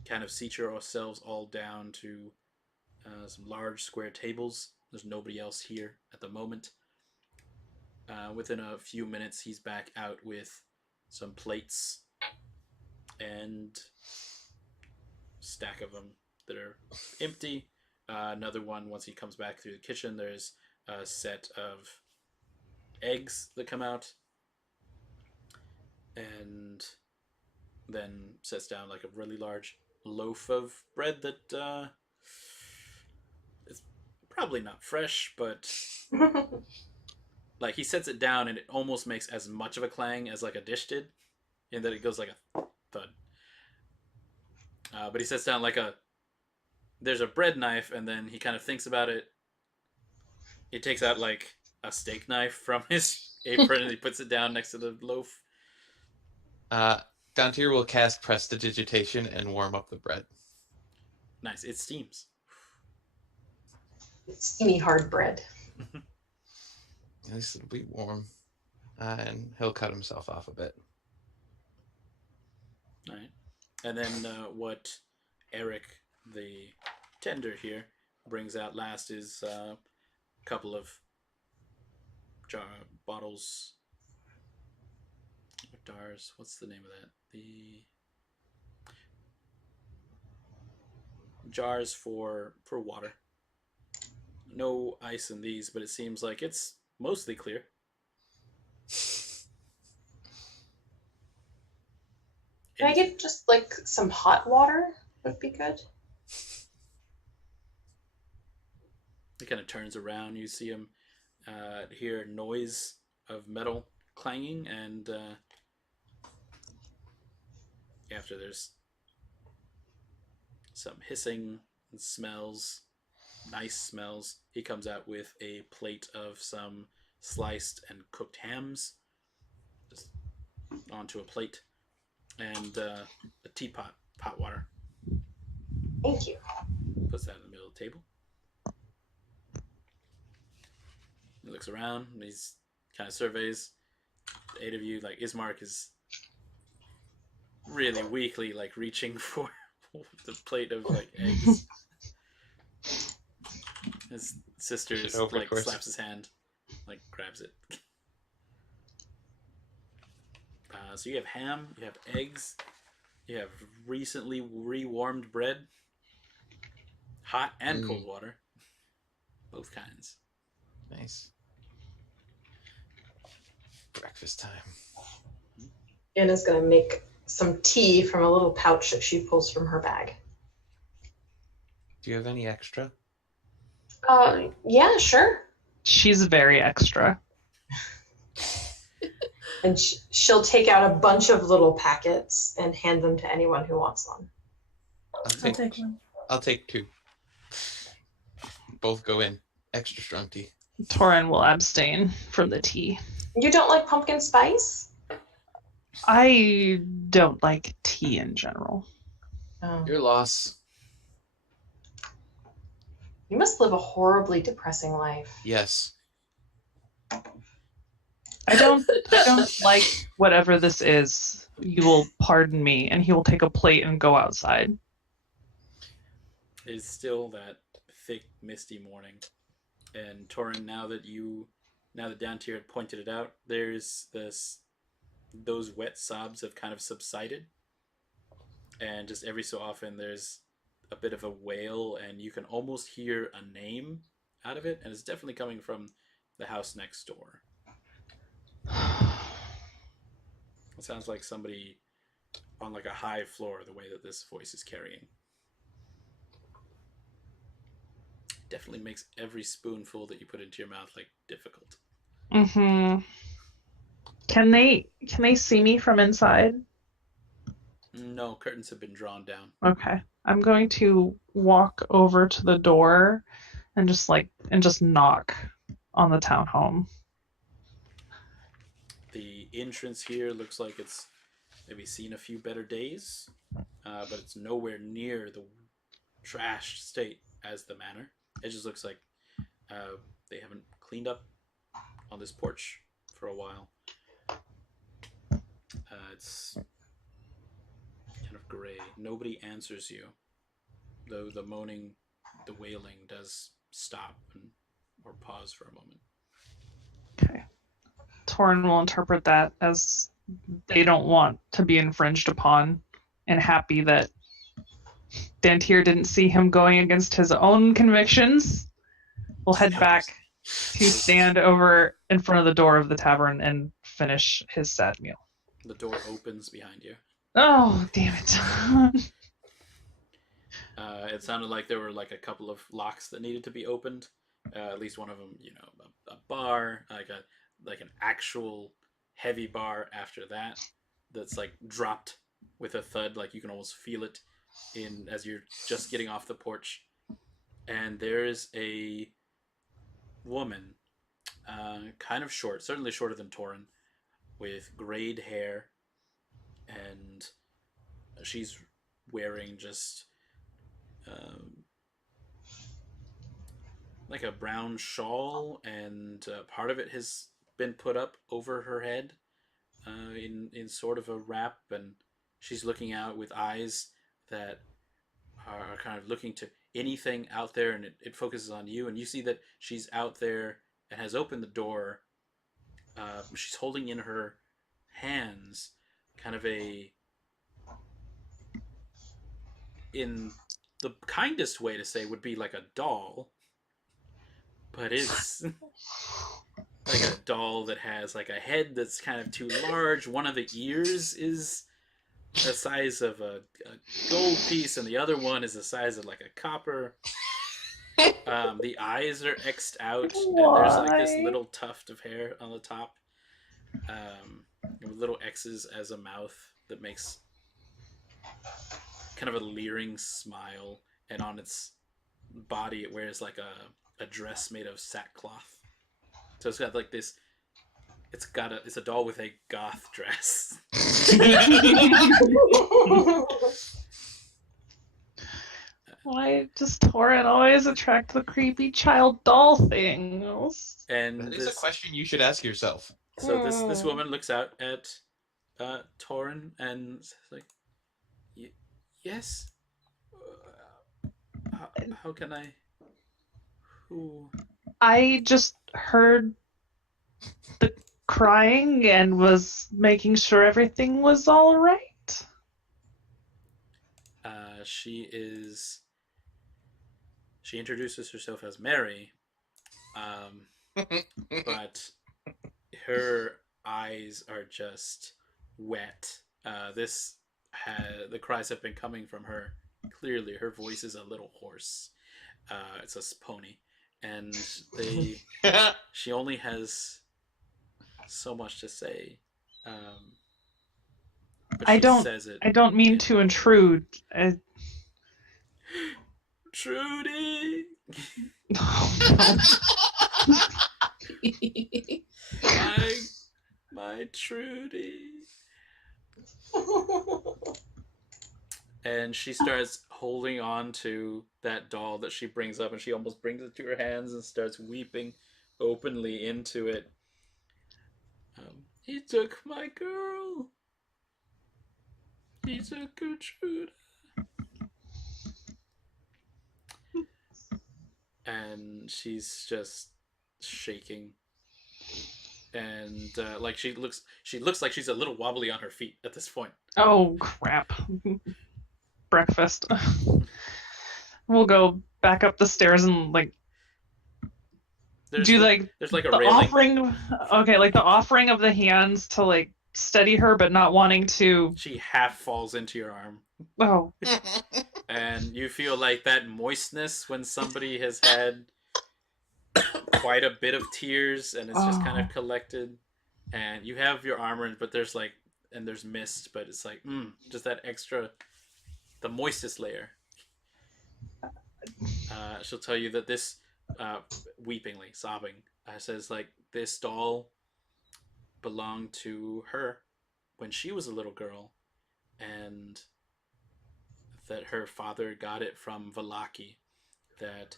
kind of seat yourselves all down to some large square tables. There's nobody else here at the moment. Within a few minutes, he's back out with some plates and a stack of them that are empty. Another one, once he comes back through the kitchen, there's a set of eggs that come out, and then sets down like a really large loaf of bread that is probably not fresh, but like he sets it down and it almost makes as much of a clang as like a dish did, in that it goes like a thud. But he sets down like there's a bread knife, and then he kind of thinks about it. He takes out like a steak knife from his apron and he puts it down next to the loaf. Dantiir will cast Prestidigitation and warm up the bread. Nice. It steams. Steamy hard bread. At least it'll be warm. and he'll cut himself off a bit. All right. And then what Eric, the tender here, brings out last is a couple of bottles. Dars. What's the name of that? The jars for water. No ice in these, but it seems like it's mostly clear. Can I get just like some hot water? Would be good. He kind of turns around. You see him hear noise of metal clanging, and after there's some hissing and smells, nice smells, he comes out with a plate of some sliced and cooked hams, just onto a plate, and a teapot, hot water. Thank you. Puts that in the middle of the table. He looks around, and he's kind of surveys the 8 of you. Like, Ismark is really weakly, like, reaching for the plate of, like, eggs. His sister like slaps his hand, like, grabs it. So you have ham, you have eggs, you have recently rewarmed bread, hot and cold water, both kinds. Nice. Breakfast time. Anna's gonna make some tea from a little pouch that she pulls from her bag. Do you have any extra? Yeah, sure. She's very extra. And she'll take out a bunch of little packets and hand them to anyone who wants one. I'll take one. I'll take 2. Both go in. Extra strong tea. Toren will abstain from the tea. You don't like pumpkin spice? I don't like tea in general. Oh. Your loss. You must live a horribly depressing life. Yes. I don't like whatever this is. You will pardon me, and he will take a plate and go outside. It's still that thick, misty morning, and Toren, now that Dantiir had pointed it out, there's those wet sobs have kind of subsided, and just every so often there's a bit of a wail, and you can almost hear a name out of it, and it's definitely coming from the house next door. It sounds like somebody on like a high floor, the way that this voice is carrying. Definitely makes every spoonful that you put into your mouth like difficult. Mm-hmm. Can they see me from inside? No, curtains have been drawn down. Okay. I'm going to walk over to the door and just knock on the townhome. The entrance here looks like it's maybe seen a few better days, but it's nowhere near the trashed state as the manor. It just looks like they haven't cleaned up on this porch for a while. It's kind of gray. Nobody answers you, though the moaning, the wailing does stop or pause for a moment. Okay. Toren will interpret that as they don't want to be infringed upon, and happy that Dantiir didn't see him going against his own convictions. We'll head back to stand over in front of the door of the tavern and finish his sad meal. The door opens behind you. Oh, damn it. It sounded like there were like a couple of locks that needed to be opened. At least one of them, a bar, like an actual heavy bar after that, that's like dropped with a thud, like you can almost feel it as you're just getting off the porch. And there's a woman, kind of short, certainly shorter than Toren, with grayed hair, and she's wearing just like a brown shawl, and part of it has been put up over her head in sort of a wrap, and she's looking out with eyes that are kind of looking to anything out there, and it focuses on you, and you see that she's out there and has opened the door. She's holding in her hands kind of in the kindest way to say would be like a doll, but it's like a doll that has like a head that's kind of too large. One of the ears is the size of a gold piece, and the other one is the size of like a copper. The eyes are X'd out, and there's like this little tuft of hair on the top, with little X's as a mouth that makes kind of a leering smile, and on its body it wears like a dress made of sackcloth. So it's got like this. It's a doll with a goth dress. Why does Toren always attract the creepy child doll things? And That is a question you should ask yourself. So this woman looks out at Toren and says like, "Yes, how can I? Who?" I just heard the crying and was making sure everything was all right. She introduces herself as Mary, but her eyes are just wet. The cries have been coming from her. Clearly, her voice is a little hoarse. It's a pony, and she only has so much to say. But I don't mean to intrude. Trudy, my Trudy. And she starts holding on to that doll that she brings up, and she almost brings it to her hands and starts weeping openly into it. He took my girl. He took Gertrude. And she's just shaking, and like she looks like she's a little wobbly on her feet at this point. Oh crap! Breakfast. We'll go back up the stairs and like there's like a the railing. Offering. Okay, like the offering of the hands to like steady her, but not wanting to. She half falls into your arm. Oh. And you feel like that moistness when somebody has had quite a bit of tears and it's just kind of collected. And you have your armor, but there's mist, but it's like just that extra, the moistest layer. She'll tell you that this, weepingly, sobbing, says like this doll belonged to her when she was a little girl, and that her father got it from Vallaki. That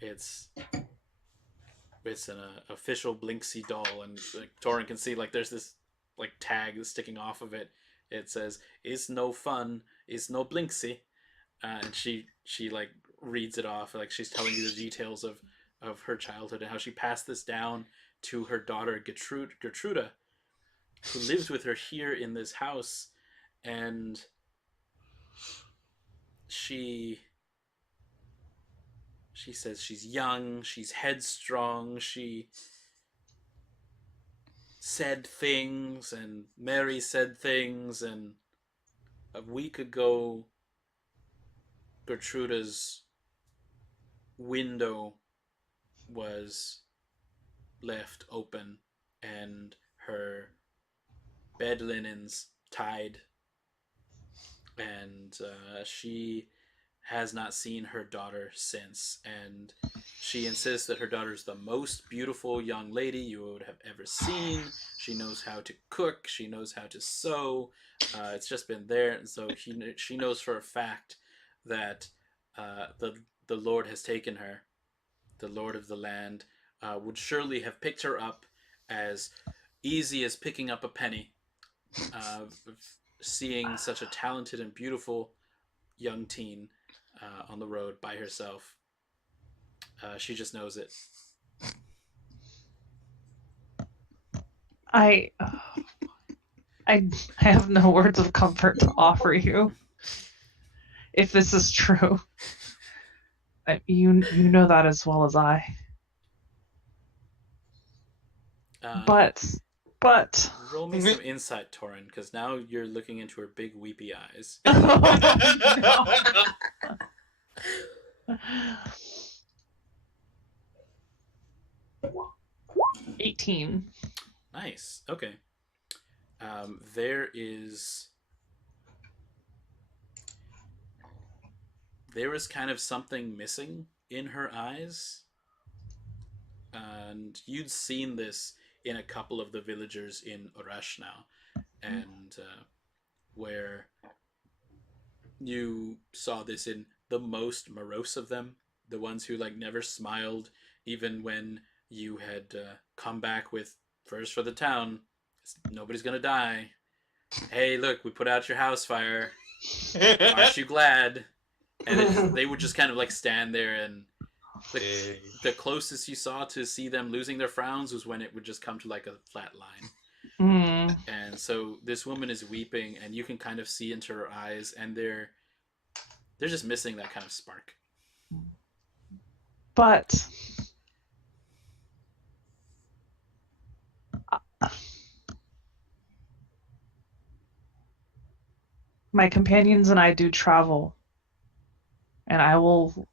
it's an official Blinksy doll, and like, Toren can see like there's this like tag that's sticking off of it. It says "Is no fun, is no Blinksy," and she like reads it off like she's telling you the details of her childhood and how she passed this down to her daughter Gertruda, who lives with her here in this house, and she says she's young, she's headstrong, she said things, and Mary said things, and a week ago Gertruda's window was left open and her bed linens tied, and she has not seen her daughter since, and she insists that her daughter's the most beautiful young lady you would have ever seen. She knows how to cook, she knows how to sew, it's just been there, and so she knows for a fact that the Lord has taken her, the Lord of the land, would surely have picked her up as easy as picking up a penny. Uh, Seeing such a talented and beautiful young teen on the road by herself, she just knows it. I have no words of comfort to offer you. If this is true, you know that as well as I. But roll me some insight, Toren, because now you're looking into her big weepy eyes. Oh, no. 18. Nice. Okay. There is kind of something missing in her eyes, and you'd seen this in a couple of the villagers in Orash now, and where you saw this in the most morose of them, the ones who like never smiled, even when you had come back with first for the town. Nobody's gonna die. Hey, look, we put out your house fire. Aren't you glad? And they would just kind of like stand there, and the closest you saw to see them losing their frowns was when it would just come to like a flat line. And so this woman is weeping, and you can kind of see into her eyes, and they're just missing that kind of spark. But my companions and I do travel, and I will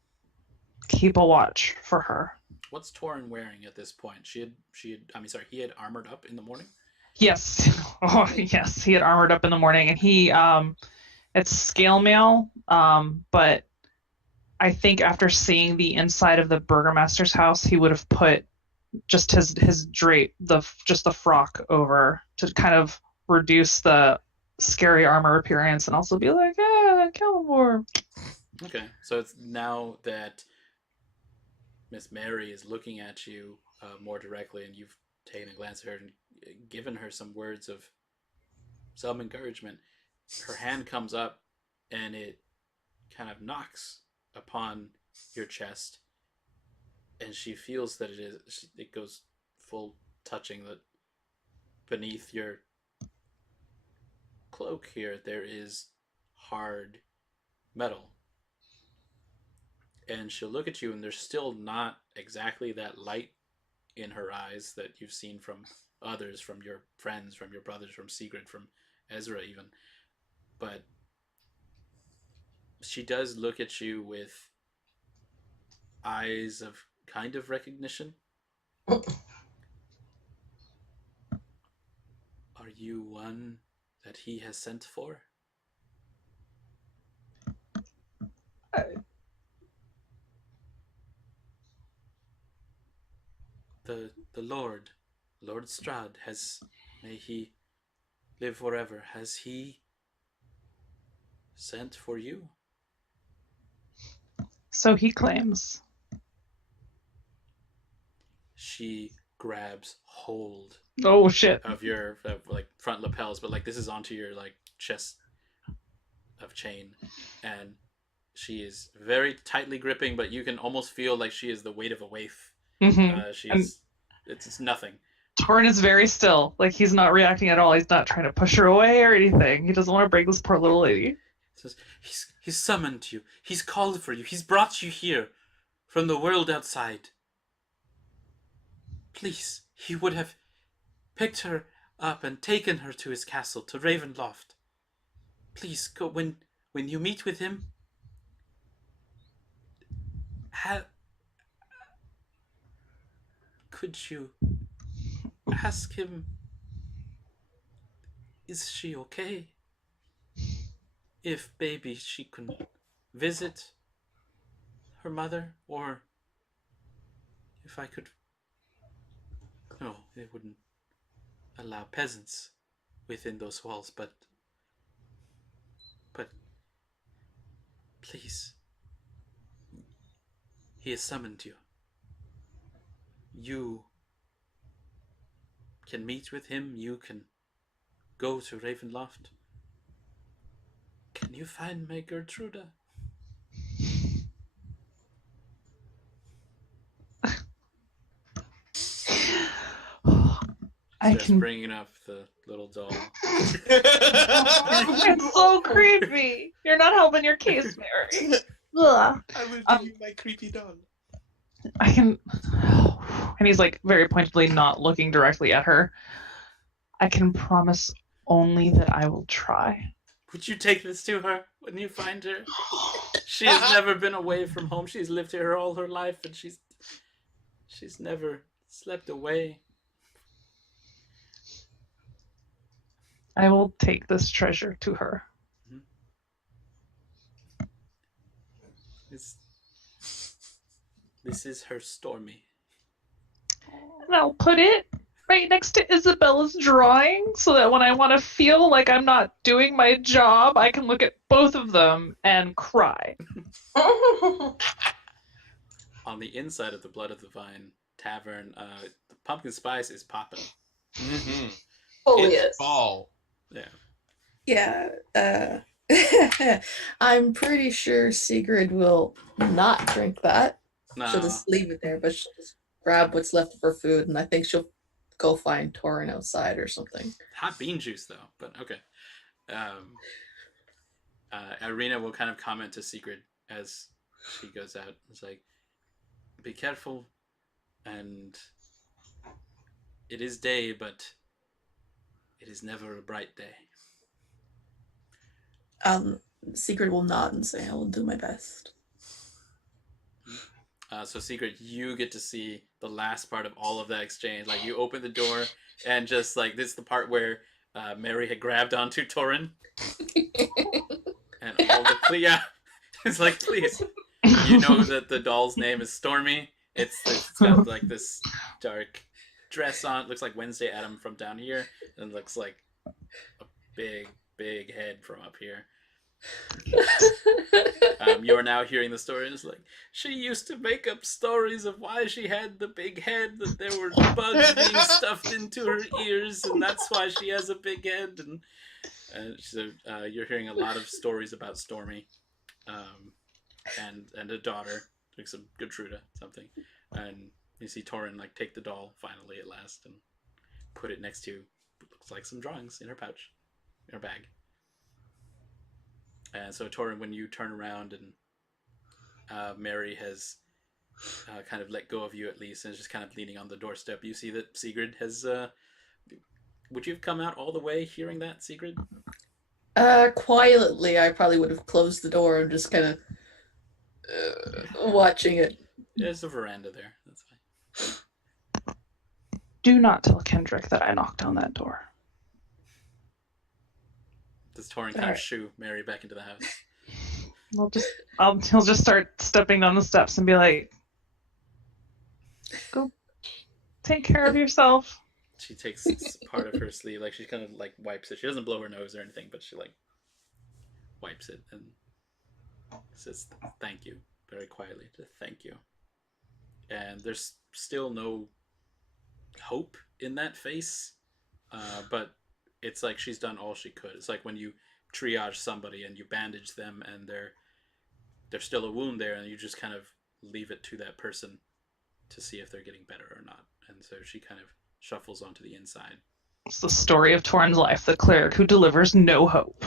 keep a watch for her. What's Toren wearing at this point? He had armored up in the morning? Yes. Oh, yes. He had armored up in the morning, and he it's scale mail, but I think after seeing the inside of the burgomaster's house, he would have put just his drape, the frock over to kind of reduce the scary armor appearance, and also be like, Calibor. Okay, so it's now that Miss Mary is looking at you more directly, and you've taken a glance at her and given her some words of some encouragement. Her hand comes up, and it kind of knocks upon your chest, and she feels that it goes full touching that beneath your cloak here there is hard metal. And she'll look at you, and there's still not exactly that light in her eyes that you've seen from others, from your friends, from your brothers, from Segrid, from Ezra even. But she does look at you with eyes of kind of recognition. Are you one that he has sent for? The Lord Strahd, may he live forever, has he sent for you? So he claims. She grabs hold Oh shit. of your like front lapels, but like this is onto your like chest of chain, and she is very tightly gripping, but you can almost feel like she is the weight of a waif. It's nothing. Toren is very still, like he's not reacting at all. He's not trying to push her away or anything. He doesn't want to break this poor little lady. Says, he's summoned you. He's called for you. He's brought you here from the world outside. Please, he would have picked her up and taken her to his castle, to Ravenloft. Please go when you meet with him. Could you ask him, is she okay? If maybe she can visit her mother, or if I could. No, they wouldn't allow peasants within those walls, but please, he has summoned you. you can meet with him, you can go to Ravenloft. Can you find my Gertruda? I Starts can. bringing up the little doll. It's so creepy. You're not helping your case, Mary. Ugh. I will give you my creepy doll. I can. And he's like very pointedly not looking directly at her. I can promise only that I will try. Would you take this to her when you find her? She has never been away from home. She's lived here all her life, and she's never slept away. I will take this treasure to her. This is her Stormy. And I'll put it right next to Isabella's drawing so that when I want to feel like I'm not doing my job, I can look at both of them and cry. On the inside of the Blood of the Vine tavern, the pumpkin spice is popping. Mm-hmm. Fully It's is. fall. Yeah. Yeah. I'm pretty sure Segrid will not drink that. No. She'll just leave it there, but she'll just grab what's left of her food, and I think she'll go find Toren outside or something. Hot bean juice, though, but okay. Irina will kind of comment to Segrid as she goes out. It's like, be careful, and it is day, but it is never a bright day. Segrid will nod and say, I will do my best. So Segrid, you get to see the last part of all of that exchange. Like, you open the door, and just like this is the part where Mary had grabbed onto Toren, and all the it's like, please, you know that the doll's name is Stormy. It's got like this dark dress on. It looks like Wednesday Adam from down here, and it looks like a big head from up here. You are now hearing the story. It's like, she used to make up stories of why she had the big head, that there were bugs being stuffed into her ears, and that's why she has a big head. And so you're hearing a lot of stories about Stormy, and a daughter, like some Gertruda, something. And you see Toren like take the doll finally at last and put it next to what looks like some drawings in her pouch, in her bag. And so Toren, when you turn around and Mary has kind of let go of you at least, and is just kind of leaning on the doorstep, you see that Segrid has. Would you have come out all the way hearing that, Segrid? Quietly, I probably would have closed the door and just kind of watching it. There's a veranda there. That's fine. Do not tell Kendrick that I knocked on that door. Does Toren kind of shoo Mary back into the house? He'll just start stepping down the steps and be like, "Go, take care of yourself." She takes part of her sleeve, like she kind of like wipes it. She doesn't blow her nose or anything, but she like wipes it and says thank you very quietly. Thank you. And there's still no hope in that face, but it's like she's done all she could. It's like when you triage somebody and you bandage them and there's still a wound there, and you just kind of leave it to that person to see if they're getting better or not. And so she kind of shuffles onto the inside. It's the story of Toren's life, the cleric who delivers no hope.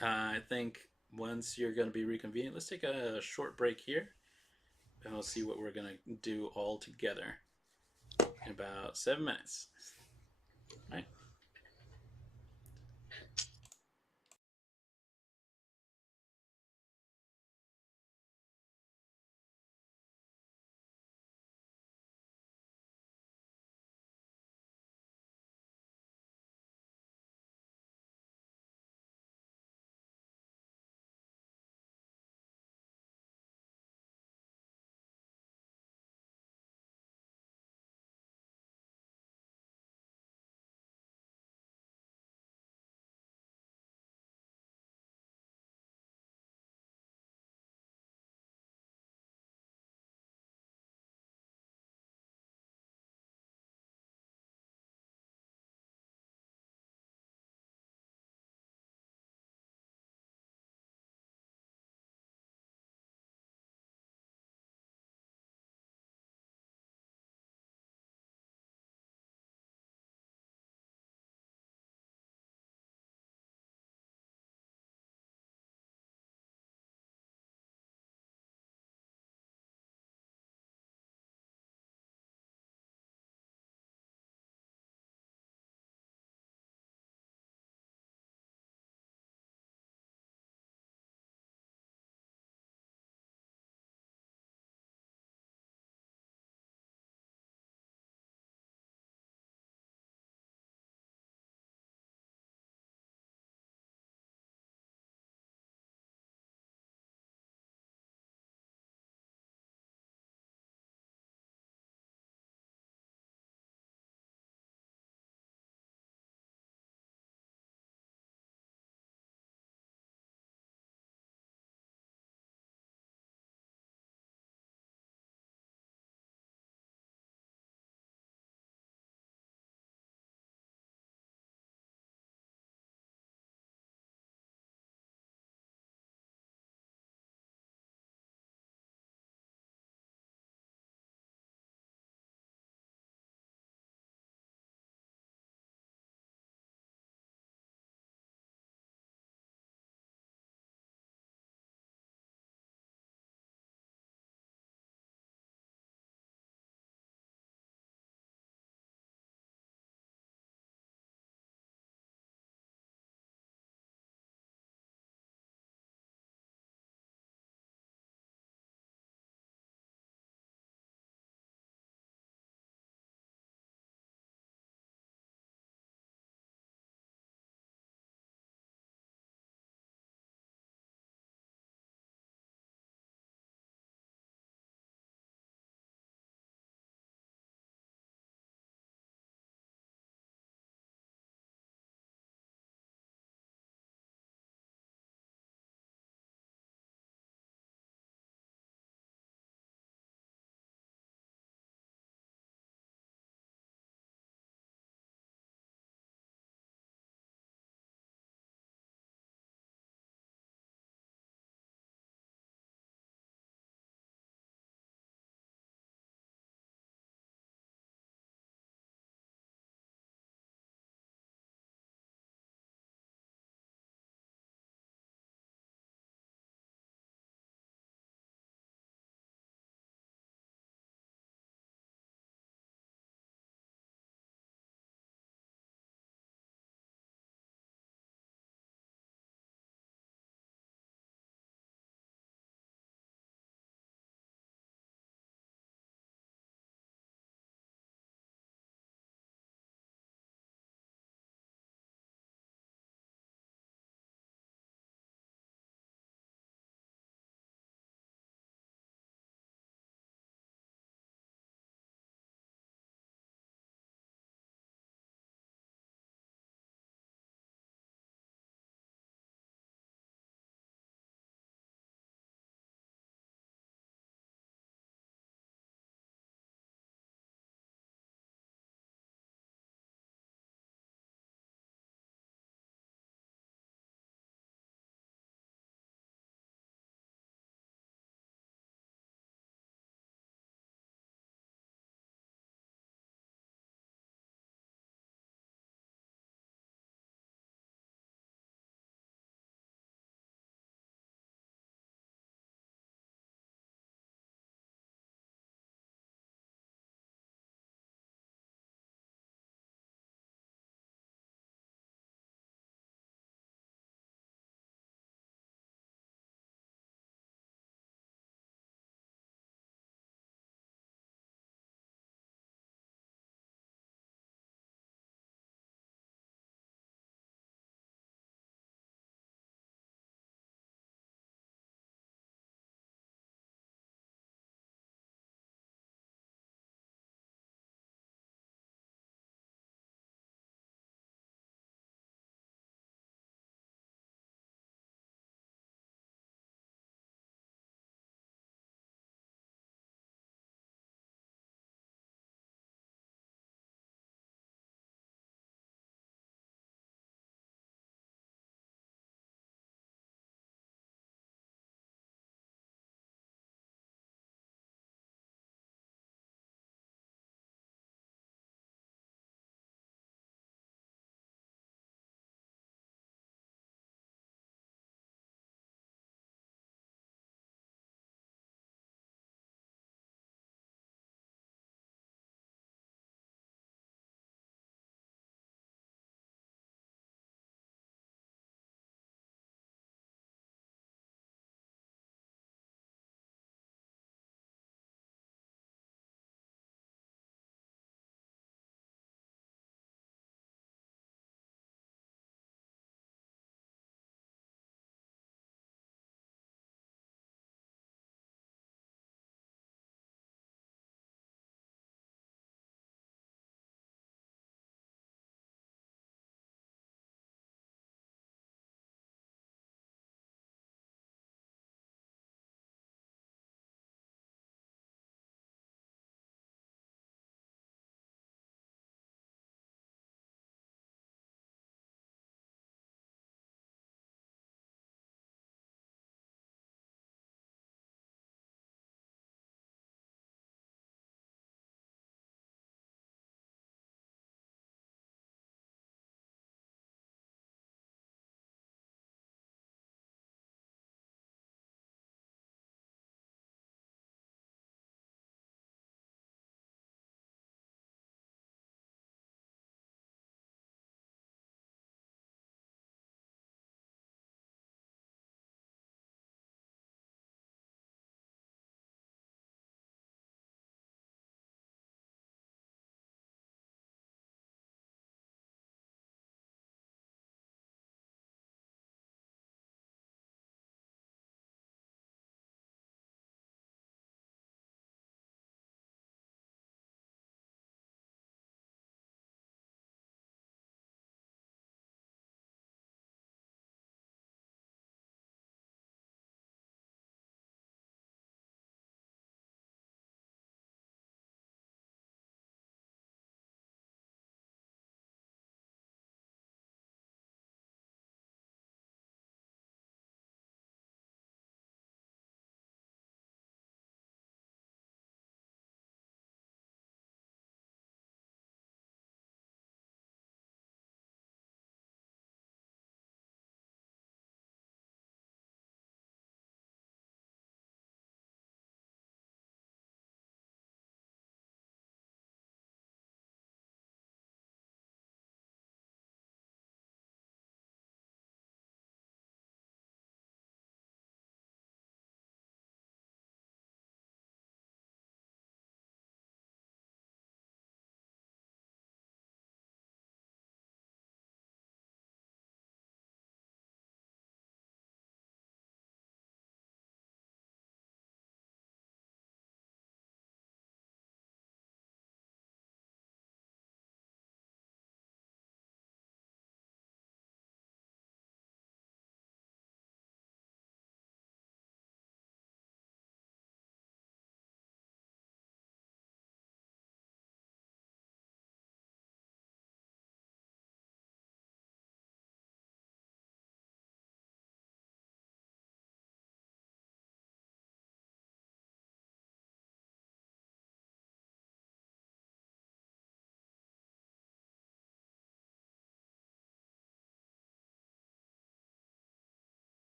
I think once you're going to be reconvened, let's take a short break here, and we'll see what we're going to do all together in about 7 minutes. All right.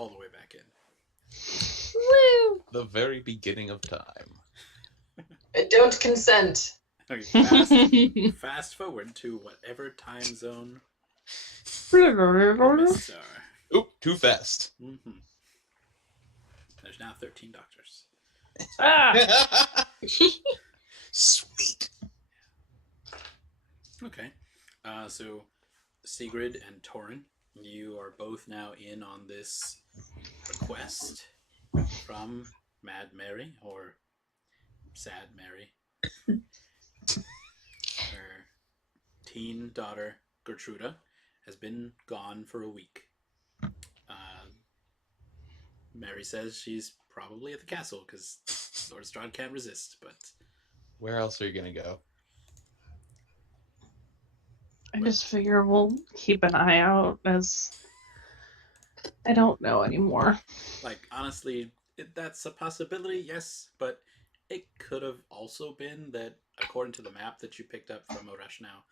all the way back in. Woo! The very beginning of time. I don't consent. Okay, fast forward to whatever time zone mists are. Oop, too fast. Mm-hmm. There's now 13 doctors. Ah! Sweet. Okay. So Segrid and Toren, you are both now in on this request from Mad Mary, or Sad Mary. Her teen daughter, Gertruda, has been gone for a week. Mary says she's probably at the castle because Lord Strahd can't resist, but... Where else are you going to go? I just figure we'll keep an eye out as I don't know anymore. Like, honestly, that's a possibility, yes, but it could have also been that, according to the map that you picked up from Oresh now,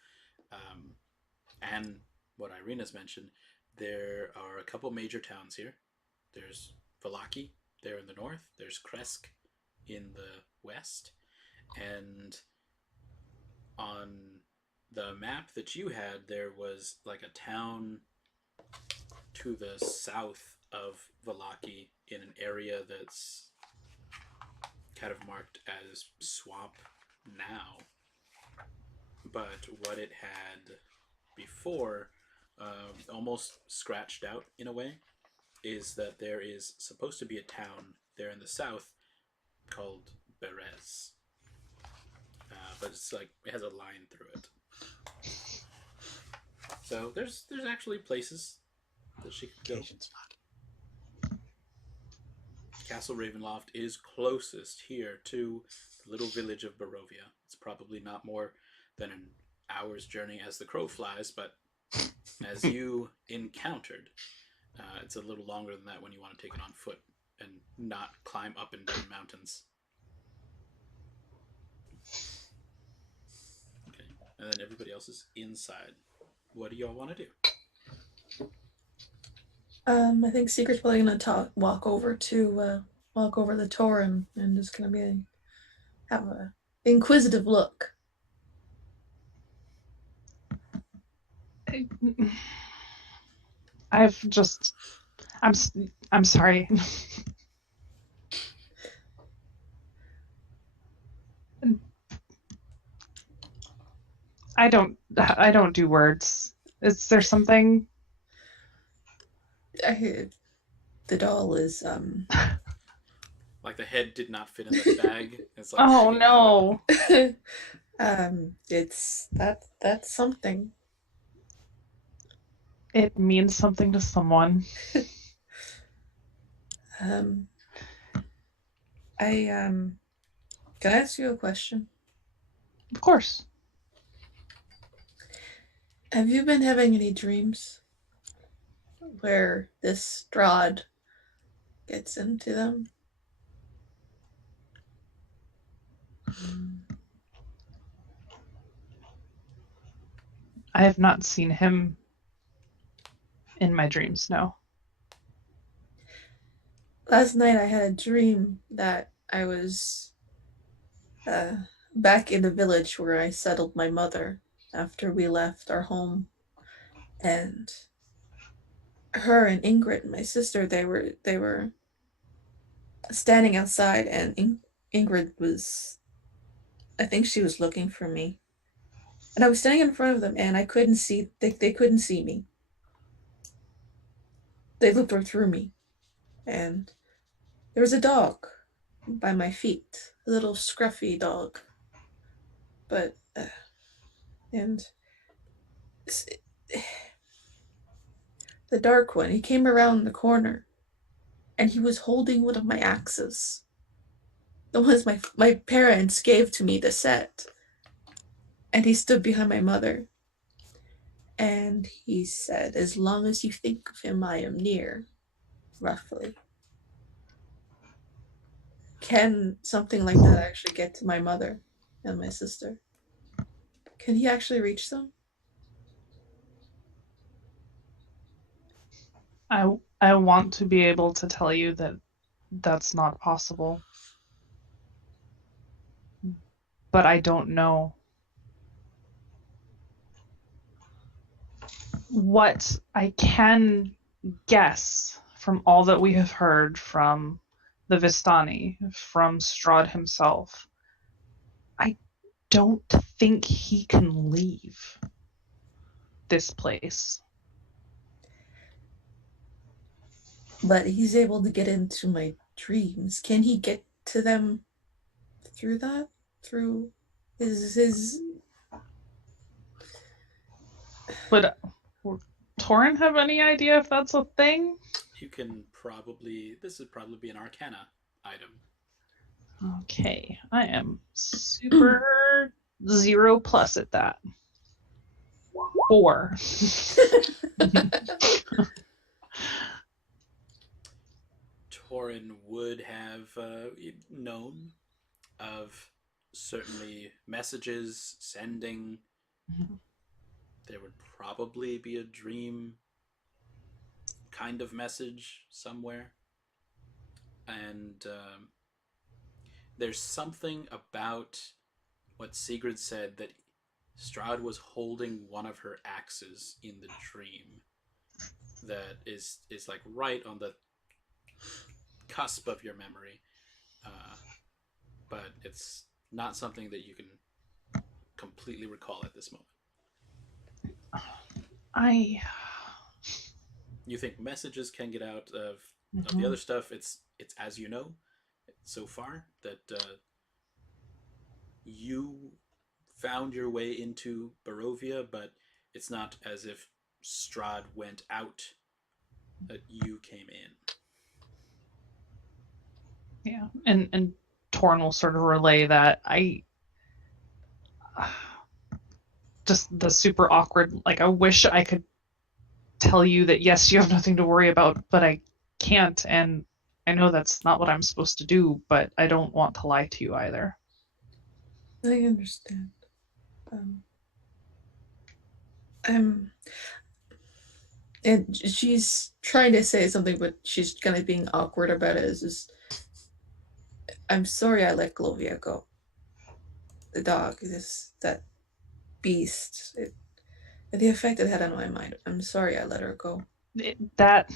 and what Irina's mentioned, there are a couple major towns here. There's Vallaki there in the north, there's Kresk in the west, and on the map that you had, there was like a town to the south of Vallaki in an area that's kind of marked as swamp now. But what it had before, almost scratched out in a way, is that there is supposed to be a town there in the south called Berez. But it's like, it has a line through it. So there's actually places that she could go. Castle Ravenloft is closest here to the little village of Barovia. It's probably not more than an hour's journey as the crow flies, but as you encountered, it's a little longer than that when you want to take it on foot and not climb up and down mountains. Okay, and then everybody else is inside. What do y'all want to do? I think Secret's probably gonna walk over the Toren and just gonna have a inquisitive look. I'm sorry. I don't do words. Is there something? The doll is Like the head did not fit in the bag. It's like Oh sticking out. no. it's that's something. It means something to someone. Can I ask you a question? Of course. Have you been having any dreams where this Strahd gets into them? I have not seen him in my dreams, no. Last night I had a dream that I was back in the village where I settled my mother after we left our home, and her and Ingrid, my sister, they were standing outside, and Ingrid was, I think she was looking for me, and I was standing in front of them, and I couldn't see. They couldn't see me. They looked right through me, and there was a dog by my feet, a little scruffy dog, but and the dark one, he came around the corner, and he was holding one of my axes, the ones my parents gave to me to set, and he stood behind my mother, and he said, "As long as you think of him, I am near," roughly. Can something like that actually get to my mother and my sister? Can he actually reach them? I want to be able to tell you that that's not possible. But I don't know. What I can guess from all that we have heard from the Vistani, from Strahd himself, I don't think he can leave this place. But he's able to get into my dreams. Can he get to them through that? Through his Would Toren have any idea if that's a thing? You can probably. This would probably be an Arcana item. Okay, I am super 0+ at that. 4. Toren would have known of certainly messages sending. There would probably be a dream kind of message somewhere. And there's something about what Segrid said that Strahd was holding one of her axes in the dream that is like right on the cusp of your memory. But it's not something that you can completely recall at this moment. You think messages can get out of the other stuff. It's as you know so far that you found your way into Barovia, but it's not as if Strahd went out that you came in. Yeah, and Toren will sort of relay that. Just the super awkward, like, I wish I could tell you that yes, you have nothing to worry about, but I can't, and I know that's not what I'm supposed to do, but I don't want to lie to you either. I understand. And she's trying to say something, but she's kind of being awkward about it. It's just, I'm sorry I let Glovia go. The dog, that beast, the effect it had on my mind. I'm sorry I let her go. That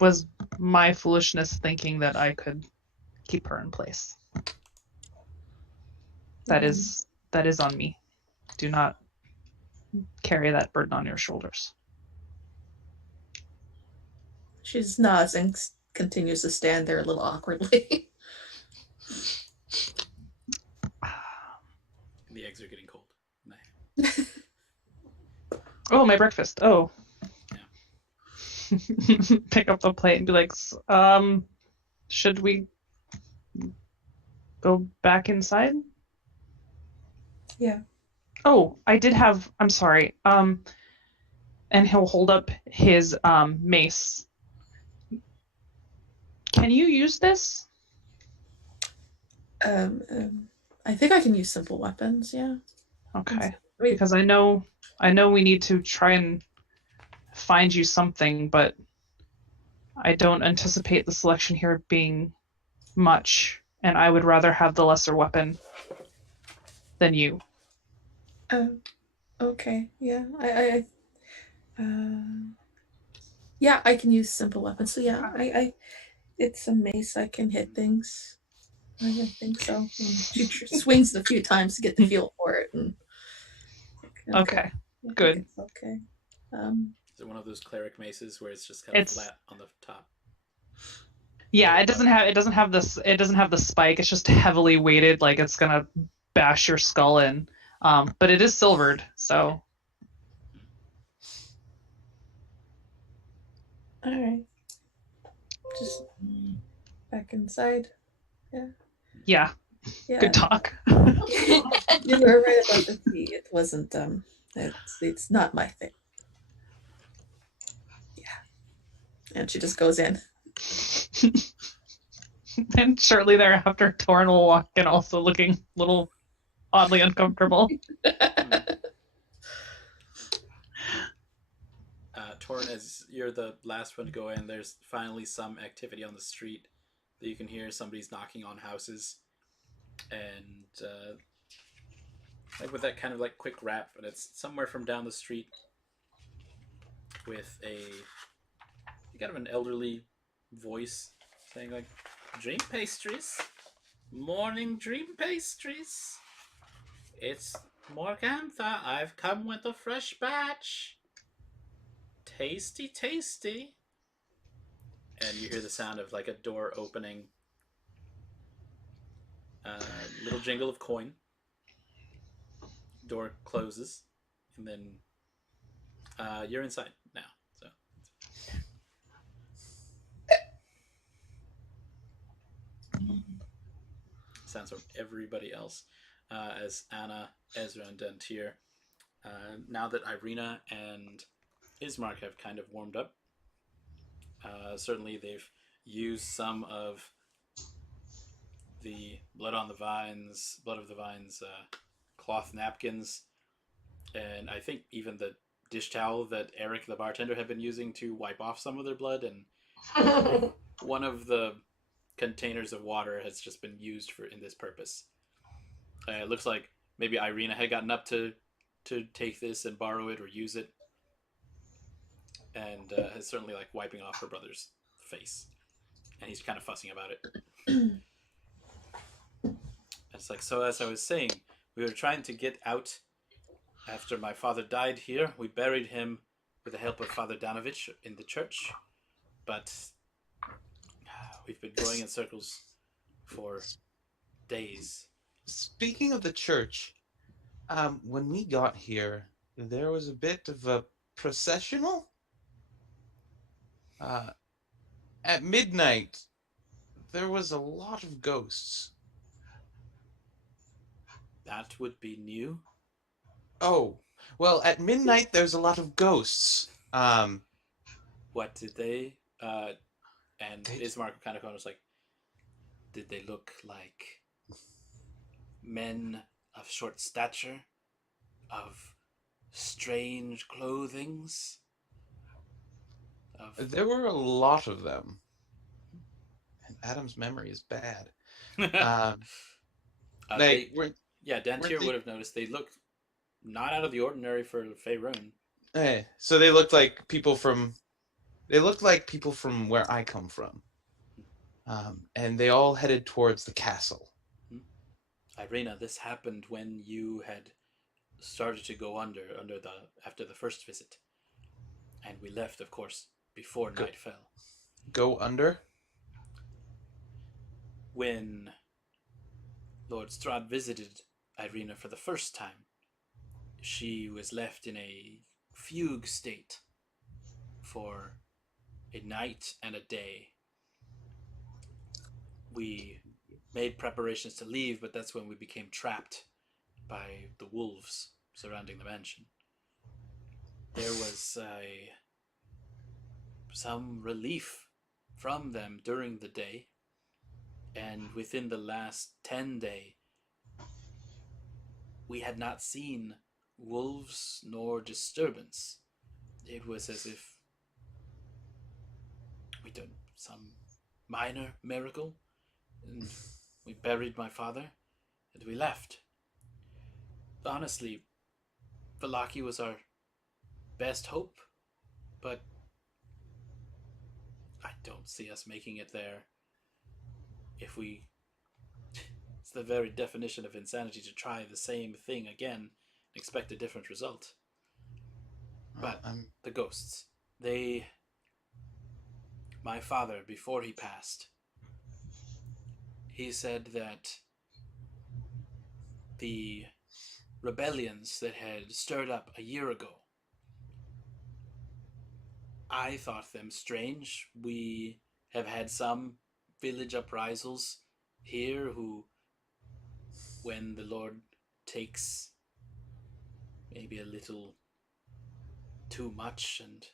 was my foolishness, thinking that I could keep her in place. That is on me. Do not carry that burden on your shoulders. She just nods and continues to stand there a little awkwardly. The eggs are getting cold. Oh, my breakfast. Oh. Yeah. Pick up the plate and be like, should we go back inside? Yeah. Oh, I'm sorry. And he'll hold up his mace. Can you use this? I think I can use simple weapons, yeah. Okay. Because I know we need to try and find you something, but I don't anticipate the selection here being much, and I would rather have the lesser weapon than you. Okay, yeah. Yeah, I can use simple weapons. So yeah, it's a mace. I can hit things. I think so. She swings it a few times to get the feel for it. And okay. Yeah, good. It's okay. Is it one of those cleric maces where it's just kind of flat on the top? Yeah, it doesn't have the spike. It's just heavily weighted, like it's gonna bash your skull in. But it is silvered, so. All right. Just back inside. Yeah. Good talk. You were right about the tea. It wasn't. It's not my thing. Yeah. And she just goes in. And shortly thereafter, Toren will walk in, also looking a little oddly uncomfortable. Toren, as you're the last one to go in, there's finally some activity on the street that you can hear. Somebody's knocking on houses, and like with that kind of like quick rap, but it's somewhere from down the street with a kind of an elderly voice saying like, "Dream pastries, morning dream pastries. It's Morgantha. I've come with a fresh batch. Tasty, tasty." And you hear the sound of like a door opening. Little jingle of coin. Door closes, and then you're inside now. So sounds from everybody else as Anna, Ezra, and Dantiir. Now that Irina and Ismark have kind of warmed up, certainly they've used some of the blood of the vines cloth napkins, and I think even the dish towel that Eric the bartender had been using to wipe off some of their blood, and one of the containers of water has just been used for in this purpose. It looks like maybe Irina had gotten up to take this and borrow it or use it, and is certainly like wiping off her brother's face, and he's kind of fussing about it. It's like, so as I was saying, we were trying to get out after my father died here. We buried him with the help of Father Danovich in the church, but we've been going in circles for days. Speaking of the church, when we got here, there was a bit of a processional. At midnight, there was a lot of ghosts. That would be new. Oh, well, at midnight, there's a lot of ghosts. What did they? And Ismark kind of was like, did they look like men of short stature, of strange clothings? There were a lot of them. And Adam's memory is bad. Dantiir would have noticed they looked not out of the ordinary for Faerun. So they looked like people from where I come from. And they all headed towards the castle. Irina, this happened when you had started to go after the first visit. And we left, of course, before night fell. Go under? When Lord Strahd visited Irina for the first time, she was left in a fugue state for a night and a day. We made preparations to leave, but that's when we became trapped by the wolves surrounding the mansion. There was some relief from them during the day, and within the last 10 days, we had not seen wolves nor disturbance. It was as if we done some minor miracle, and we buried my father, and we left. Honestly, Valaki was our best hope, but I don't see us making it there. It's the very definition of insanity to try the same thing again and expect a different result. But the ghosts, my father, before he passed, he said that the rebellions that had stirred up a year ago, I thought them strange. We have had some village uprisals here who, when the Lord takes maybe a little too much and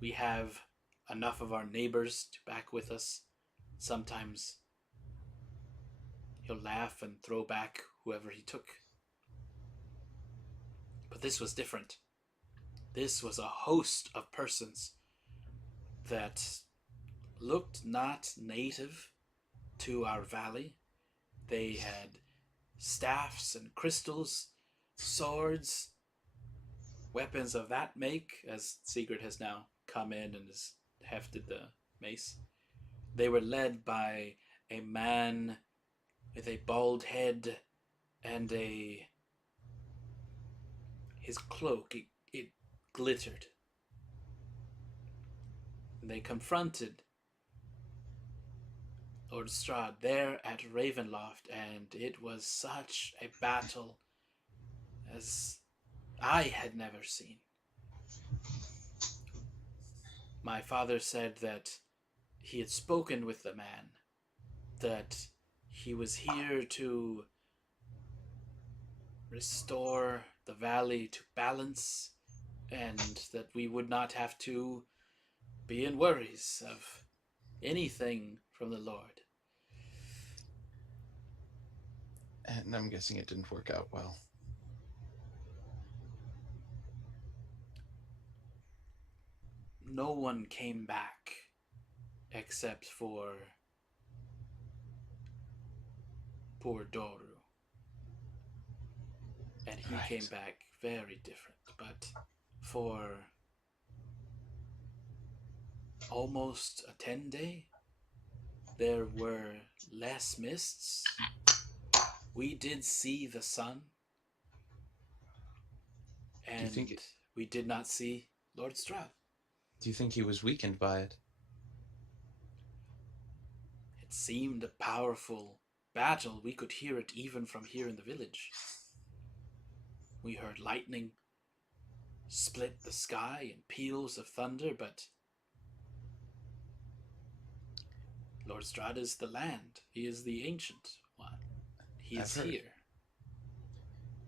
we have enough of our neighbors to back with us, sometimes he'll laugh and throw back whoever he took. But this was different. this was a host of persons that looked not native to our valley. They had staffs and crystals, swords, weapons of that make, as Segrid has now come in and has hefted the mace. They were led by a man with a bald head and his cloak, it glittered. And they confronted Lord Strahd there at Ravenloft, and it was such a battle as I had never seen. My father said that he had spoken with the man, that he was here to restore the valley to balance, and that we would not have to be in worries of anything from the Lord. And I'm guessing it didn't work out well. No one came back except for poor Doru. And he came back very different, but for almost a 10-day, there were less mists. We did see the sun, and we did not see Lord Strahd. Do you think he was weakened by it? It seemed a powerful battle. We could hear it even from here in the village. We heard lightning split the sky and peals of thunder, but Lord Strahd is the land. He is the ancient one. He is here.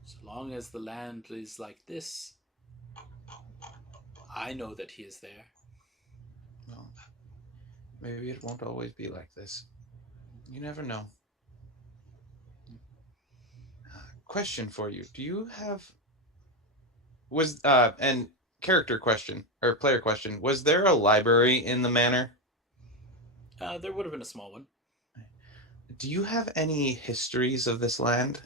So long as the land is like this, I know that he is there. Well, maybe it won't always be like this. You never know. Question for you. Do you have... and character question, or player question, was there a library in the manor? There would have been a small one. Do you have any histories of this land?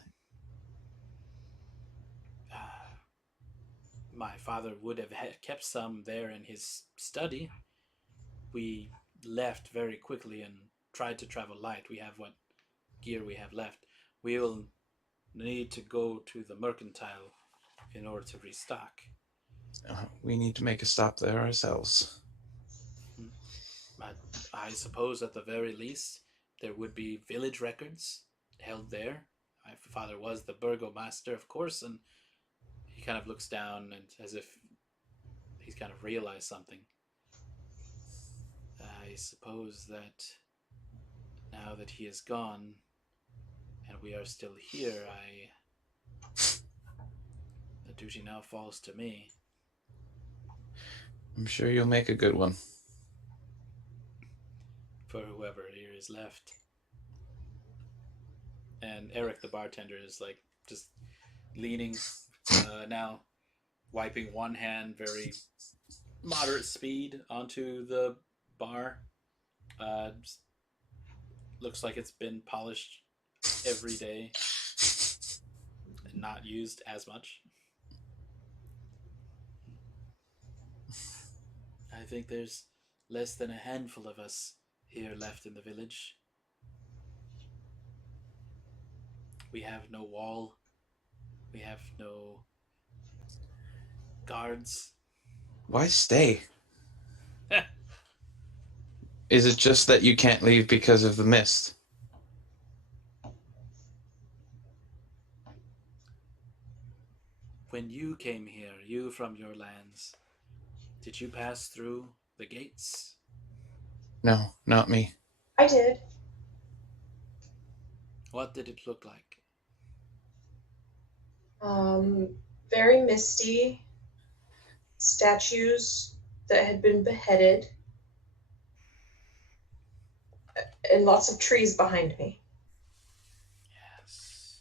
My father would have kept some there in his study. We left very quickly and tried to travel light. We have what gear we have left. We will need to go to the mercantile in order to restock. We need to make a stop there ourselves. But I suppose at the very least there would be village records held there. My father was the burgomaster, of course, and he kind of looks down and as if he's kind of realized something. I suppose that now that he is gone and we are still here, the duty now falls to me. I'm sure you'll make a good one. For whoever here is left. And Eric, the bartender, is like just leaning now, wiping one hand very moderate speed onto the bar. Looks like it's been polished every day and not used as much. I think there's less than a handful of us here left in the village. We have no wall. We have no guards. Why stay? Is it just that you can't leave because of the mist? When you came here, you from your lands, did you pass through the gates? No, not me. I did. What did it look like? Very misty. Statues that had been beheaded. And lots of trees behind me. Yes.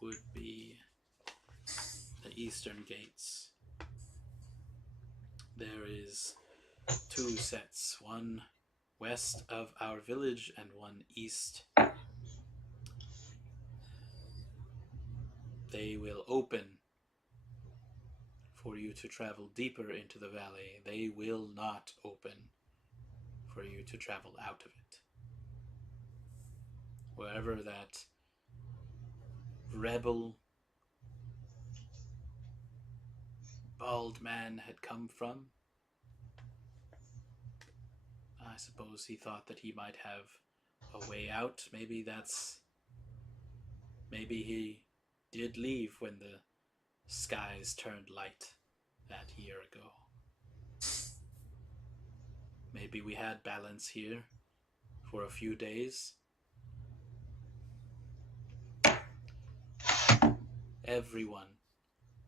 would be the eastern gates. There is 2 sets, one west of our village and one east. They will open for you to travel deeper into the valley. They will not open for you to travel out of it. Wherever that rebel bald man had come from, I suppose he thought that he might have a way out. Maybe he did leave when the skies turned light that year ago. Maybe we had balance here for a few days. Everyone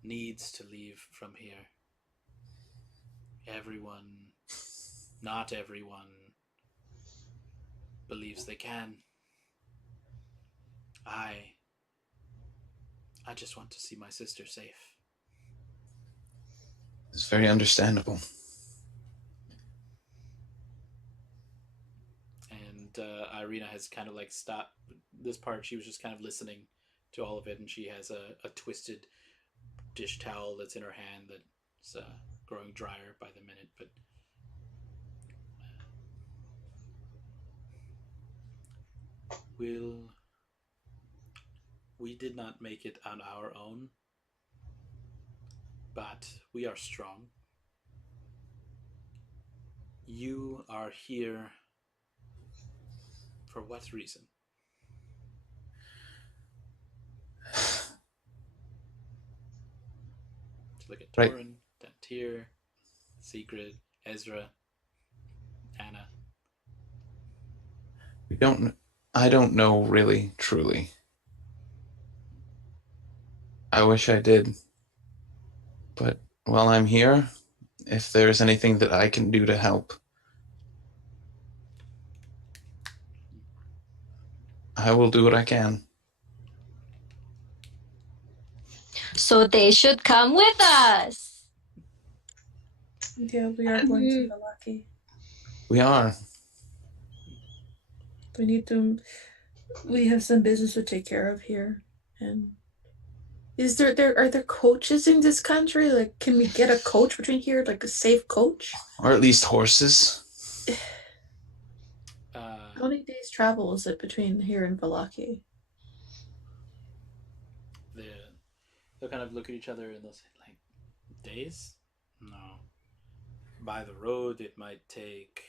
needs to leave from here. Not everyone believes they can. I just want to see my sister safe. It's very understandable. And Irina has kind of like stopped this part. She was just kind of listening to all of it, and she has a twisted dish towel that's in her hand that's growing drier by the minute. But we did not make it on our own, but we are strong. You are here for what reason? To look at Toren, Dantiir, Segrid, Ezra, Anna. I don't know really, truly. I wish I did. But while I'm here, if there's anything that I can do to help, I will do what I can. So they should come with us. Yeah, we are going to Vallaki. We are. We have some business to take care of here. And are there coaches in this country? Like, can we get a coach between here, like a safe coach? Or at least horses. How many days travel is it between here and Vallaki? They'll kind of look at each other and they'll say, like, days? No. By the road, it might take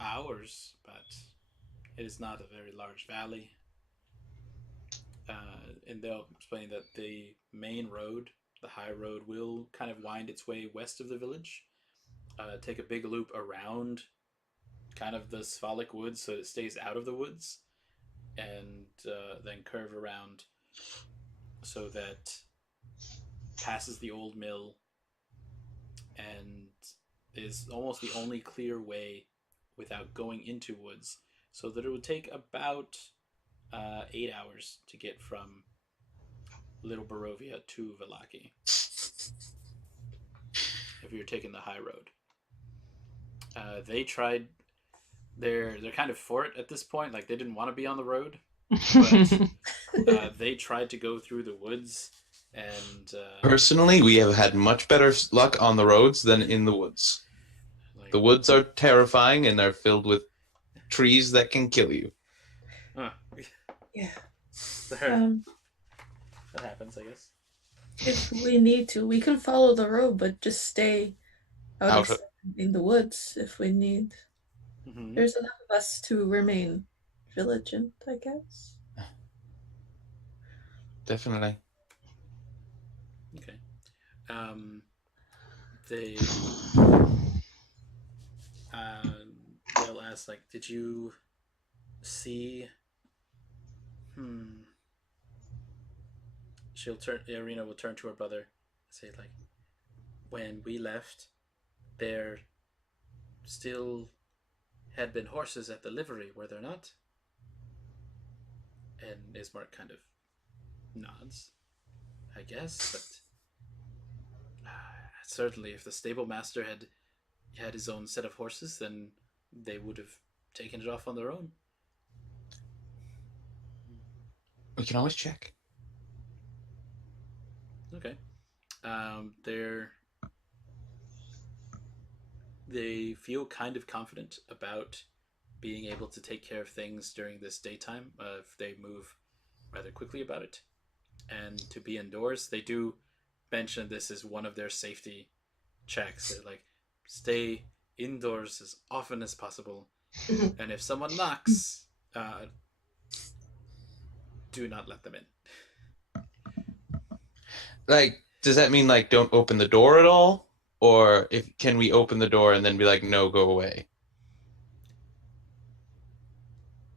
hours, but it is not a very large valley. And they'll explain that the main road, the high road, will kind of wind its way west of the village, take a big loop around kind of the Svalak woods so it stays out of the woods, and then curve around so that passes the old mill and is almost the only clear way without going into woods, so that it would take about 8 hours to get from Little Barovia to Vallaki if you're taking the high road. They tried. They're kind of for it at this point. Like, they didn't want to be on the road, but they tried to go through the woods. And personally, we have had much better luck on the roads than in the woods. like, The woods are terrifying, and they're filled with trees that can kill you. Yeah. That happens, I guess. If we need to, we can follow the road, but just stay out of in the woods if we need. Mm-hmm. There's enough of us to remain vigilant, I guess. Definitely. Okay. They'll ask, like, did you see? Irina will turn to her brother and say, like, when we left, there still had been horses at the livery, were there not? And Ismark kind of nods. I guess, but certainly, if the stable master had his own set of horses, then they would have taken it off on their own. We can always check. Okay. They feel kind of confident about being able to take care of things during this daytime if they move rather quickly about it. And to be indoors, they do mention this as one of their safety checks. They're like, stay indoors as often as possible. And if someone knocks, do not let them in. Like, does that mean like don't open the door at all? Or can we open the door and then be like, no, go away?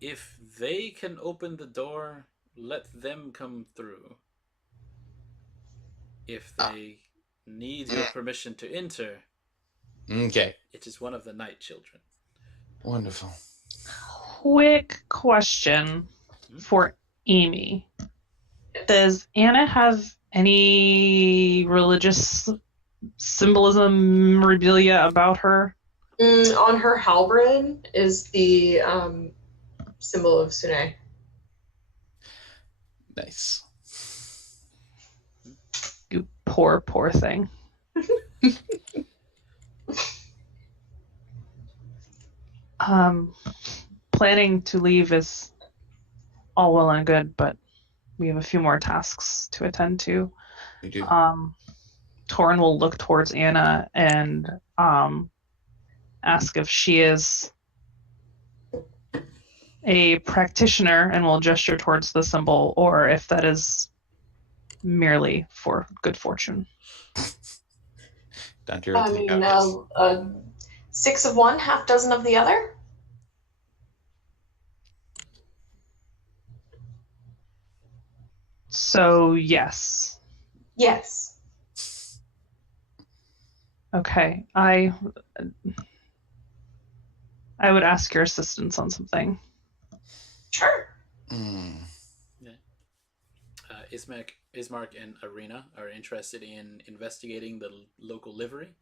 If they can open the door, let them come through. If they need your permission to enter, Okay. it is one of the night children. Wonderful. Quick question for Amy. Does Anna have any religious symbolism, memorabilia about her? On her halberd is the symbol of Sune. Nice. You poor thing. Planning to leave is all well and good, but we have a few more tasks to attend to. We do. Toren will look towards Anna and ask if she is a practitioner, and will gesture towards the symbol, or if that is merely for good fortune. Dantiir, I mean, 6 of one, half dozen of the other. So, yes. Yes. Okay. I would ask your assistance on something. Sure. Yeah. Ismark and Arena are interested in investigating the local livery.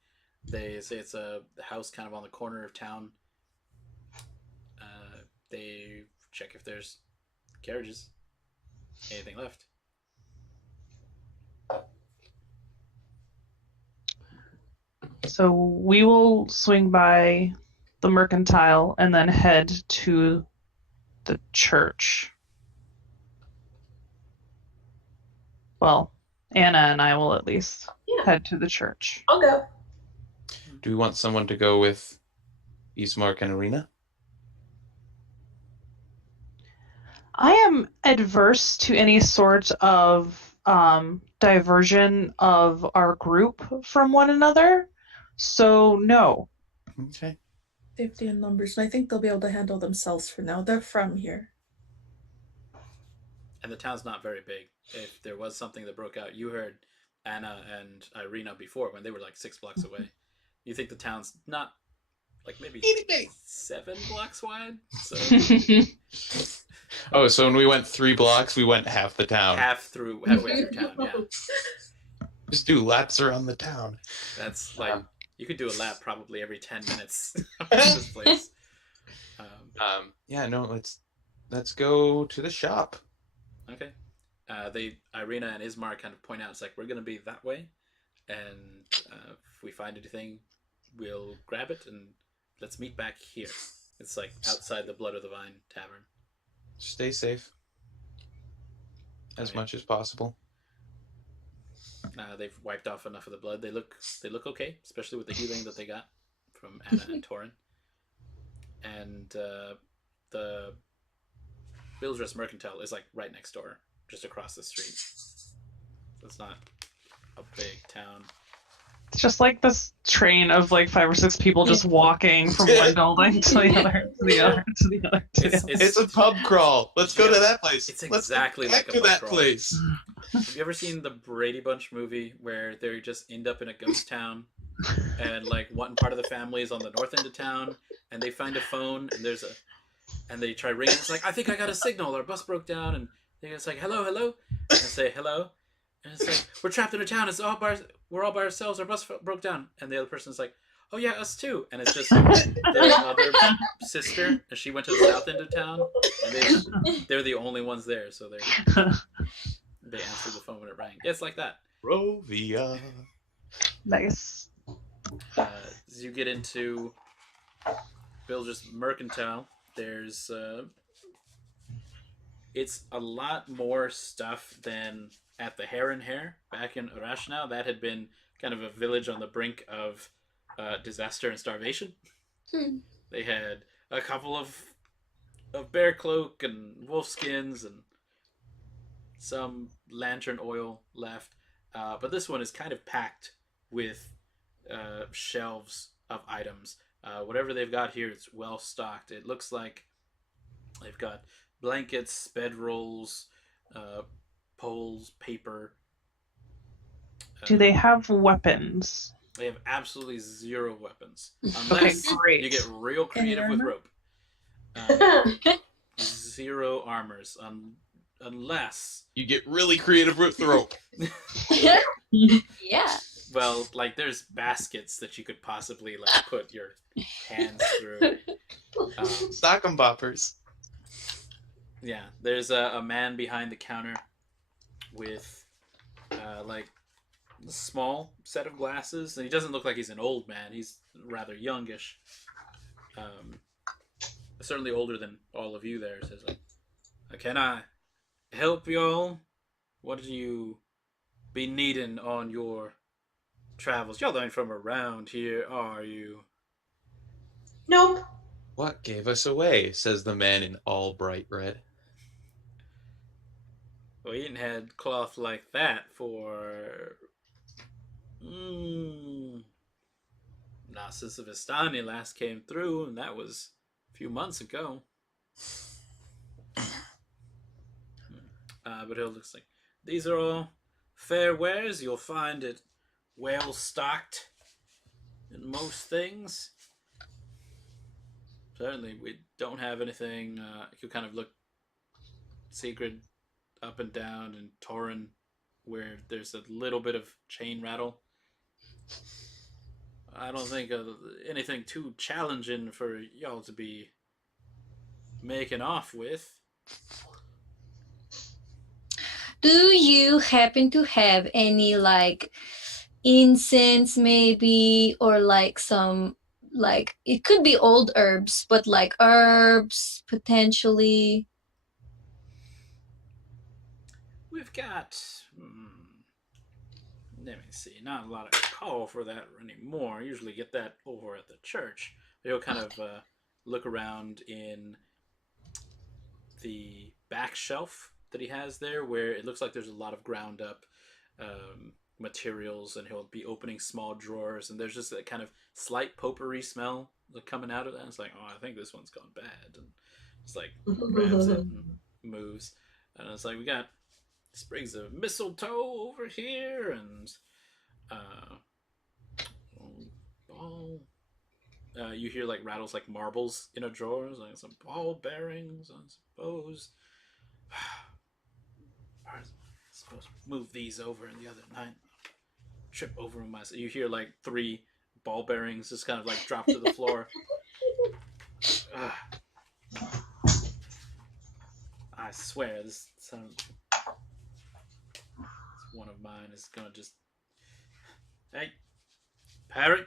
They say it's a house kind of on the corner of town. They check if there's carriages, anything left. So we will swing by the mercantile and then head to the church. Well, Anna and I will at least head to the church. I'll go. Do we want someone to go with Ismark and Arena? I am adverse to any sort of diversion of our group from one another, so no. Okay. Safety in numbers, and I think they'll be able to handle themselves for now. They're from here. And the town's not very big. If there was something that broke out, you heard Anna and Irina before when they were like 6 blocks away. You think the town's not like maybe 7 blocks wide? So Oh, so when we went 3 blocks, we went half the town. halfway through town, yeah. Just do laps around the town. That's like you could do a lap probably every 10 minutes of this place. Yeah, no, let's go to the shop. Okay. Irina and Ismar kind of point out, it's like, we're going to be that way, and if we find anything, we'll grab it, and let's meet back here. It's like outside the Blood of the Vine Tavern. Stay safe. As much as possible. They've wiped off enough of the blood. They look okay, especially with the healing that they got from Anna and Toren. And the Bildress Mercantile is like right next door, just across the street. So it's not a big town. It's just like this train of like 5 or 6 people just walking from one building to the other, to the other, to the other. It's a pub crawl. Let's go to that place. It's exactly like a pub that crawl. place. Have you ever seen the Brady Bunch movie where they just end up in a ghost town, and like one part of the family is on the north end of town, and they find a phone, and they try ringing. It's like, I think I got a signal. Our bus broke down, and it's like, hello, and say hello, and it's like, we're trapped in a town. We're all by ourselves. Our bus broke down, and the other person's like, oh yeah, us too. And it's just their other sister, and she went to the south end of town, and they're the only ones there, so they answered the phone when it rang. Yeah, it's like that. Barovia. Nice. As you get into Bilge's Mercantile, there's it's a lot more stuff than at the Hare and Hare back in Urashna. That had been kind of a village on the brink of disaster and starvation. They had a couple of bear cloak and wolf skins and some lantern oil left. But this one is kind of packed with shelves of items. Whatever they've got here, it's well stocked. It looks like they've got blankets, bedrolls, poles, paper. Do they have weapons? They have absolutely zero weapons. Okay, Unless great. you get real creative with rope. Zero armors. Unless... You get really creative with the rope. Yeah. Well, like, there's baskets that you could possibly, like, put your hands through. Sock 'em boppers. Yeah, there's a man behind the counter with, like, a small set of glasses. And he doesn't look like he's an old man. He's rather youngish. Certainly older than all of you there. Says, like, can I help y'all? What do you be needing on your travels? Y'all ain't from around here, are you? Nope. What gave us away? Says the man in all bright red. We ain't had cloth like that for... not since the Vistani last came through, and that was a few months ago. But it looks like these are all fair wares. You'll find it well stocked in most things. Certainly, we don't have anything. You kind of look Segrid up and down, and Toren, where there's a little bit of chain rattle. I don't think of anything too challenging for y'all to be making off with. Do you happen to have any, like, incense maybe, or like some, like, it could be old herbs, but like herbs potentially? We've got... let me see. Not a lot of call for that anymore. I usually get that over at the church. You'll kind of look around in the back shelf that he has there, where it looks like there's a lot of ground up materials, and he'll be opening small drawers, and there's just that kind of slight potpourri smell coming out of that. It's like, oh, I think this one's gone bad, and it's like grabs it and moves, and it's like, we got sprigs of mistletoe over here, and you hear like rattles like marbles in a drawer, like some ball bearings, I suppose. I was supposed to move these over in the other night. Trip over them myself. You hear like 3 ball bearings just kind of like drop to the floor. I swear, this one of mine is gonna just... Hey, Parry,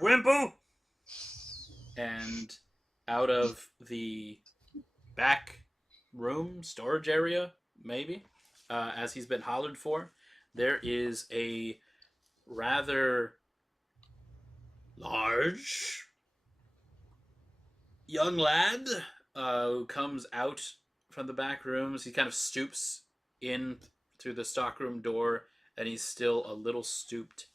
Wimple. And out of the back room, storage area, maybe, as he's been hollered for, there is a rather large young lad who comes out from the back rooms. He kind of stoops in through the stockroom door, and he's still a little stooped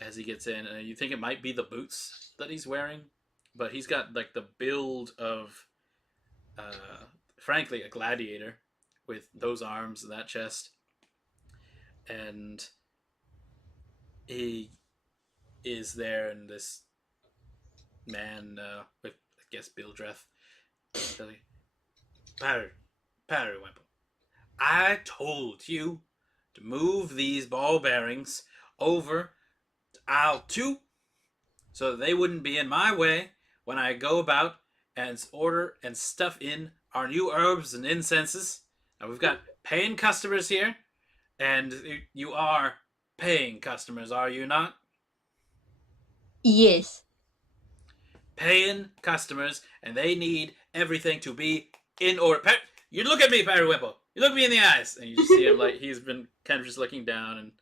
as he gets in. And you think it might be the boots that he's wearing, but he's got like the build of, frankly, a gladiator with those arms and that chest. And he is there in this man with, I guess, Bildreth. Billy. Periwinkle. I told you to move these ball bearings over to aisle 2 so that they wouldn't be in my way when I go about and order and stuff in our new herbs and incenses. Now we've got paying customers here, and you are paying customers, are you not? Yes. Paying customers, and they need everything to be in order. You look at me, Perry Whipple. You look me in the eyes, and you just see him like he's been kind of just looking down, and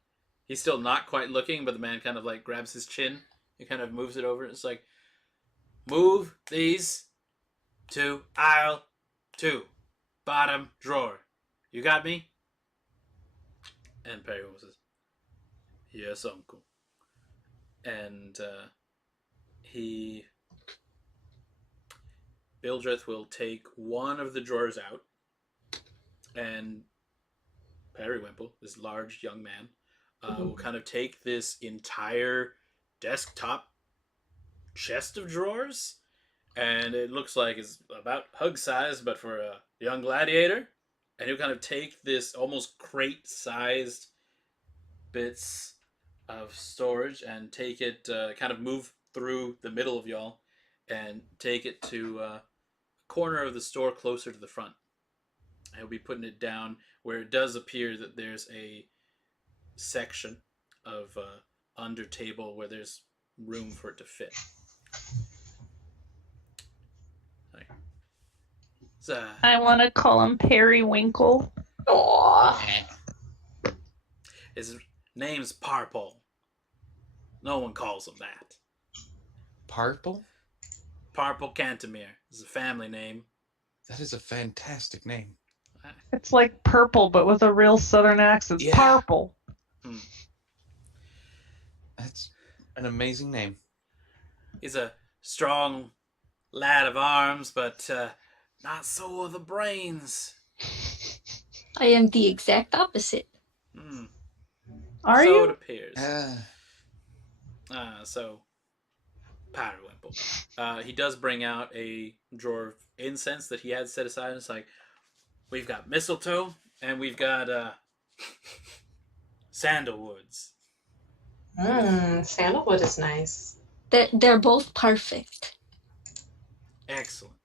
he's still not quite looking, but the man kind of like grabs his chin and kind of moves it over. It's like, move these to aisle 2, bottom drawer. You got me? And Perry Whipple says, yes, uncle. And Bildreth will take one of the drawers out, and Periwimple, this large young man, will kind of take this entire desktop chest of drawers, and it looks like it's about hug size, but for a young gladiator. And he'll kind of take this almost crate-sized bits of storage and take it, kind of move through the middle of y'all, and take it to a corner of the store closer to the front. He'll be putting it down where it does appear that there's a section of under table where there's room for it to fit. So, I want to call him Periwinkle. Aww. his name's Parpole. No one calls him that. Purple? Parpole Cantemir is a family name. That is a fantastic name. It's like purple, but with a real southern accent. Yeah. Purple. That's an amazing name. He's a strong lad of arms, but not so of the brains. I am the exact opposite. Are so you? it appears. So, Periwimple. He does bring out a drawer of incense that he had set aside. It's like, we've got mistletoe, and we've got sandalwoods. Sandalwood is nice. They're both perfect. Excellent.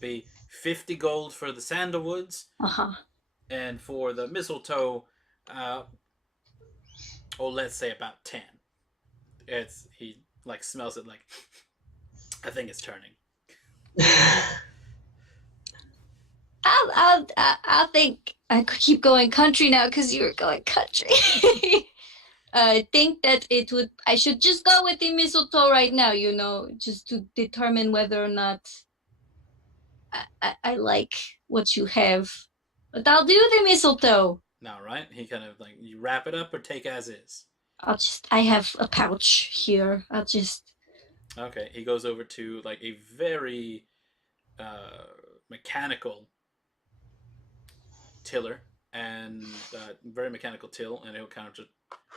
Be 50 gold for the sandalwoods. And for the mistletoe, let's say about 10. He like smells it like, I think it's turning. I think I could keep going country now because you were going country. I think that I should just go with the mistletoe right now, just to determine whether or not I like what you have. But I'll do the mistletoe. Now, right? He kind of like, you wrap it up or take as is? I have a pouch here. Okay, he goes over to like a very mechanical tiller and very mechanical till, and he'll kind of just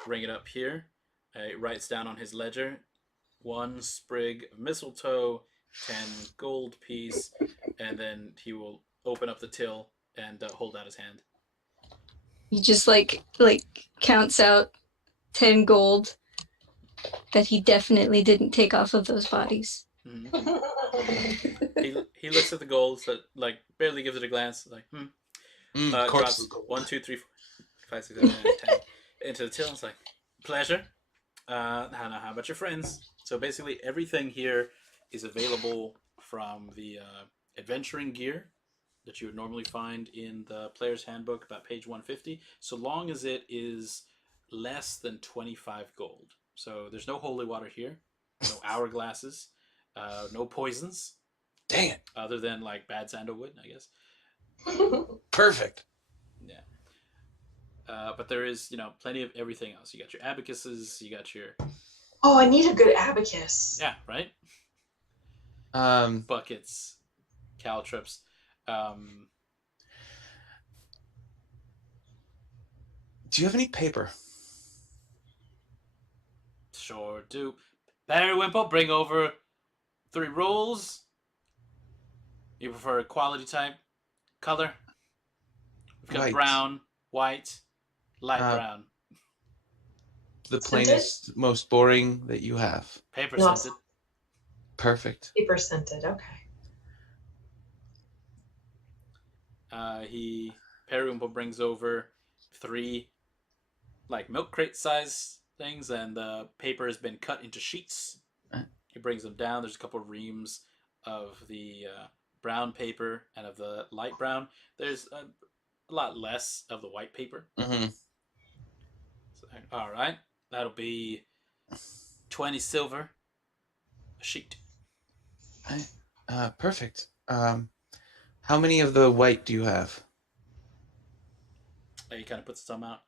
bring it up here. He writes down on his ledger 1 sprig of mistletoe, 10 gold piece, and then he will open up the till and hold out his hand. He just like counts out 10 gold that he definitely didn't take off of those bodies. He looks at the gold, so like barely gives it a glance, like drops 1, 2, 3, 4, 5, 6, 7, 8, 9, 10 into the till. It's like, pleasure. How about your friends? So basically, everything here is available from the adventuring gear that you would normally find in the player's handbook, about page 150, so long as it is less than 25 gold. So there's no holy water here, no hourglasses, no poisons. Dang it. Other than like bad sandalwood, I guess. Perfect. Yeah. But there is, plenty of everything else. You got your abacuses, you got your... Oh, I need a good abacus. Yeah, right? Buckets, caltrops. Do you have any paper? Sure do. Periwimple, bring over 3 rolls. You prefer a quality type? Color? We've got White. brown, white, light Uh, brown. The Scented? plainest, most boring that you have. Paper No. scented. Perfect. Paper scented. Okay. Periwinkle brings over 3 like milk crate size things, and the paper has been cut into sheets. He brings them down. There's a couple of reams of the brown paper and of the light brown. There's a lot less of the white paper. Mm-hmm. So, all right, that'll be 20 silver a sheet. Perfect. How many of the white do you have? He kind of puts some out.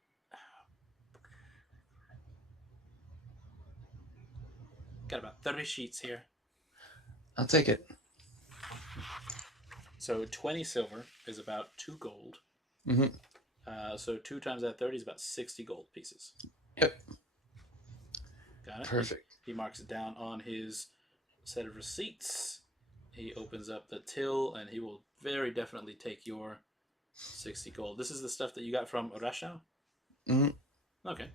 Got about 30 sheets here. I'll take it. So 20 silver is about 2 gold. Mm-hmm. So 2 times that 30 is about 60 gold pieces. Yep. Got it? Perfect. He marks it down on his set of receipts. He opens up the till, and he will very definitely take your 60 gold. This is the stuff that you got from Orashao? Mm-hmm. Okay.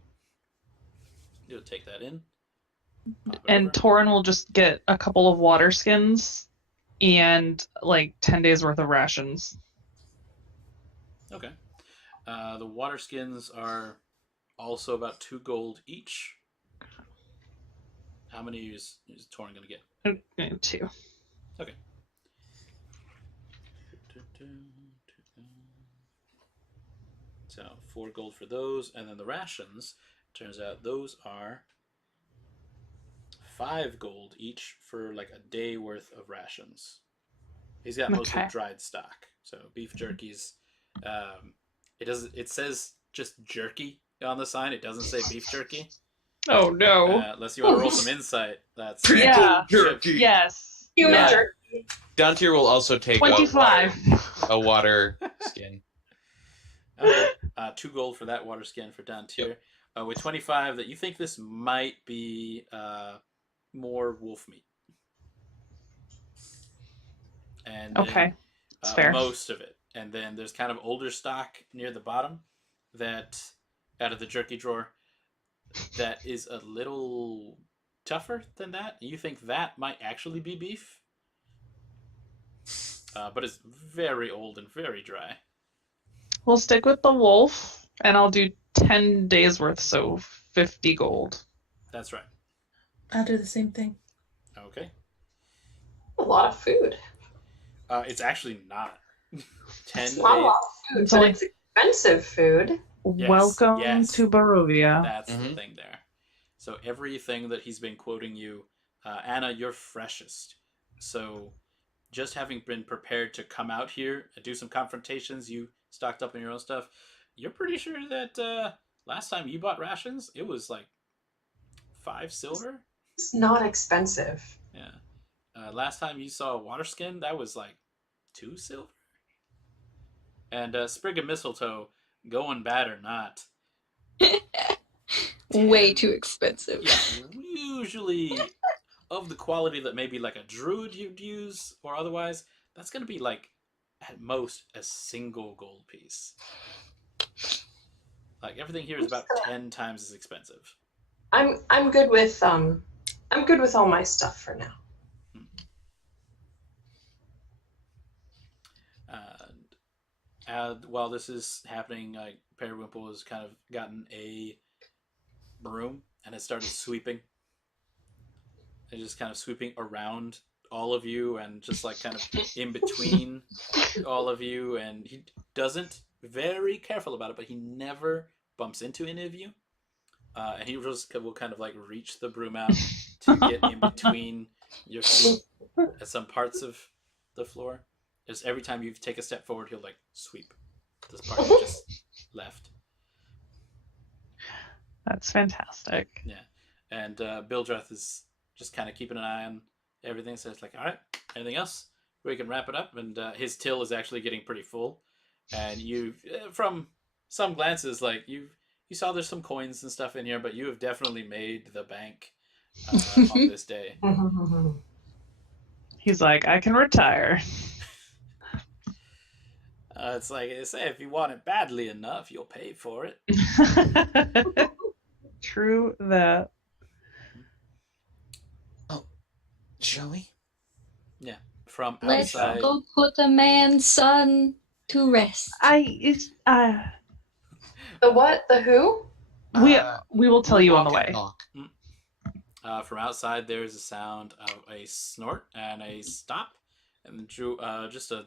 You'll take that in. And Toren will just get a couple of water skins and like 10 days worth of rations. Okay. The water skins are also about 2 gold each. How many is Toren going to get? Okay, 2. Okay. So 4 gold for those, and then the rations. Turns out those are 5 gold each for like a day worth of rations. He's got mostly Okay. dried stock, so beef jerkies. It says just jerky on the sign. It doesn't say beef jerky. Oh no. Unless you want to roll some insight. That's Yeah. Jerky. Yes. Human Yeah. jerky. Dantiir will also take 25. a water skin. Okay. 2 gold for that water skin for Dantiir. With 25, that you think this might be more wolf meat. And then, Okay. It's fair. most of it. And then there's kind of older stock near the bottom that, out of the jerky drawer, that is a little tougher than that. You think that might actually be beef. But it's very old and very dry. We'll stick with the wolf, and I'll do 10 days worth, so 50 gold. That's right. I'll do the same thing. Okay. A lot of food. It's actually not. 10 It's not a days. lot of food, It's but only- it's expensive food. Yes, Welcome yes. to Barovia. That's the Mhm. thing there. So everything that he's been quoting you, Anna, you're freshest. So just having been prepared to come out here and do some confrontations, you stocked up on your own stuff. You're pretty sure that last time you bought rations, it was like 5 silver. It's not expensive. Yeah. Last time you saw a water skin, that was like 2 silver. And sprig of mistletoe, going bad or not, Way 10 too expensive. Yeah, usually of the quality that maybe like a druid you'd use or otherwise, that's going to be like at most a single gold piece. Like everything here is about 10 times as expensive. I'm good with all my stuff for now. And while this is happening, like Periwinkle has kind of gotten a broom and has started sweeping. And just kind of sweeping around all of you and just like kind of in between all of you. And he doesn't, very careful about it, but he never bumps into any of you. And he just will kind of like reach the broom out to get in between your feet at some parts of the floor. Just every time you take a step forward, he'll like sweep this part you just left. That's fantastic. Yeah. And Bildreth is just kind of keeping an eye on everything. So it's like, all right, anything else? We can wrap it up. And his till is actually getting pretty full. And you, from some glances, like you saw there's some coins and stuff in here, but you have definitely made the bank on this day. He's like, I can retire. It's like they say, if you want it badly enough, you'll pay for it. True that. Shall we? Yeah, from Let's outside. go put a man's son to rest. The what? The who? We will tell you on the walk and way. talk. From outside, there is a sound of a snort and a stop, and just a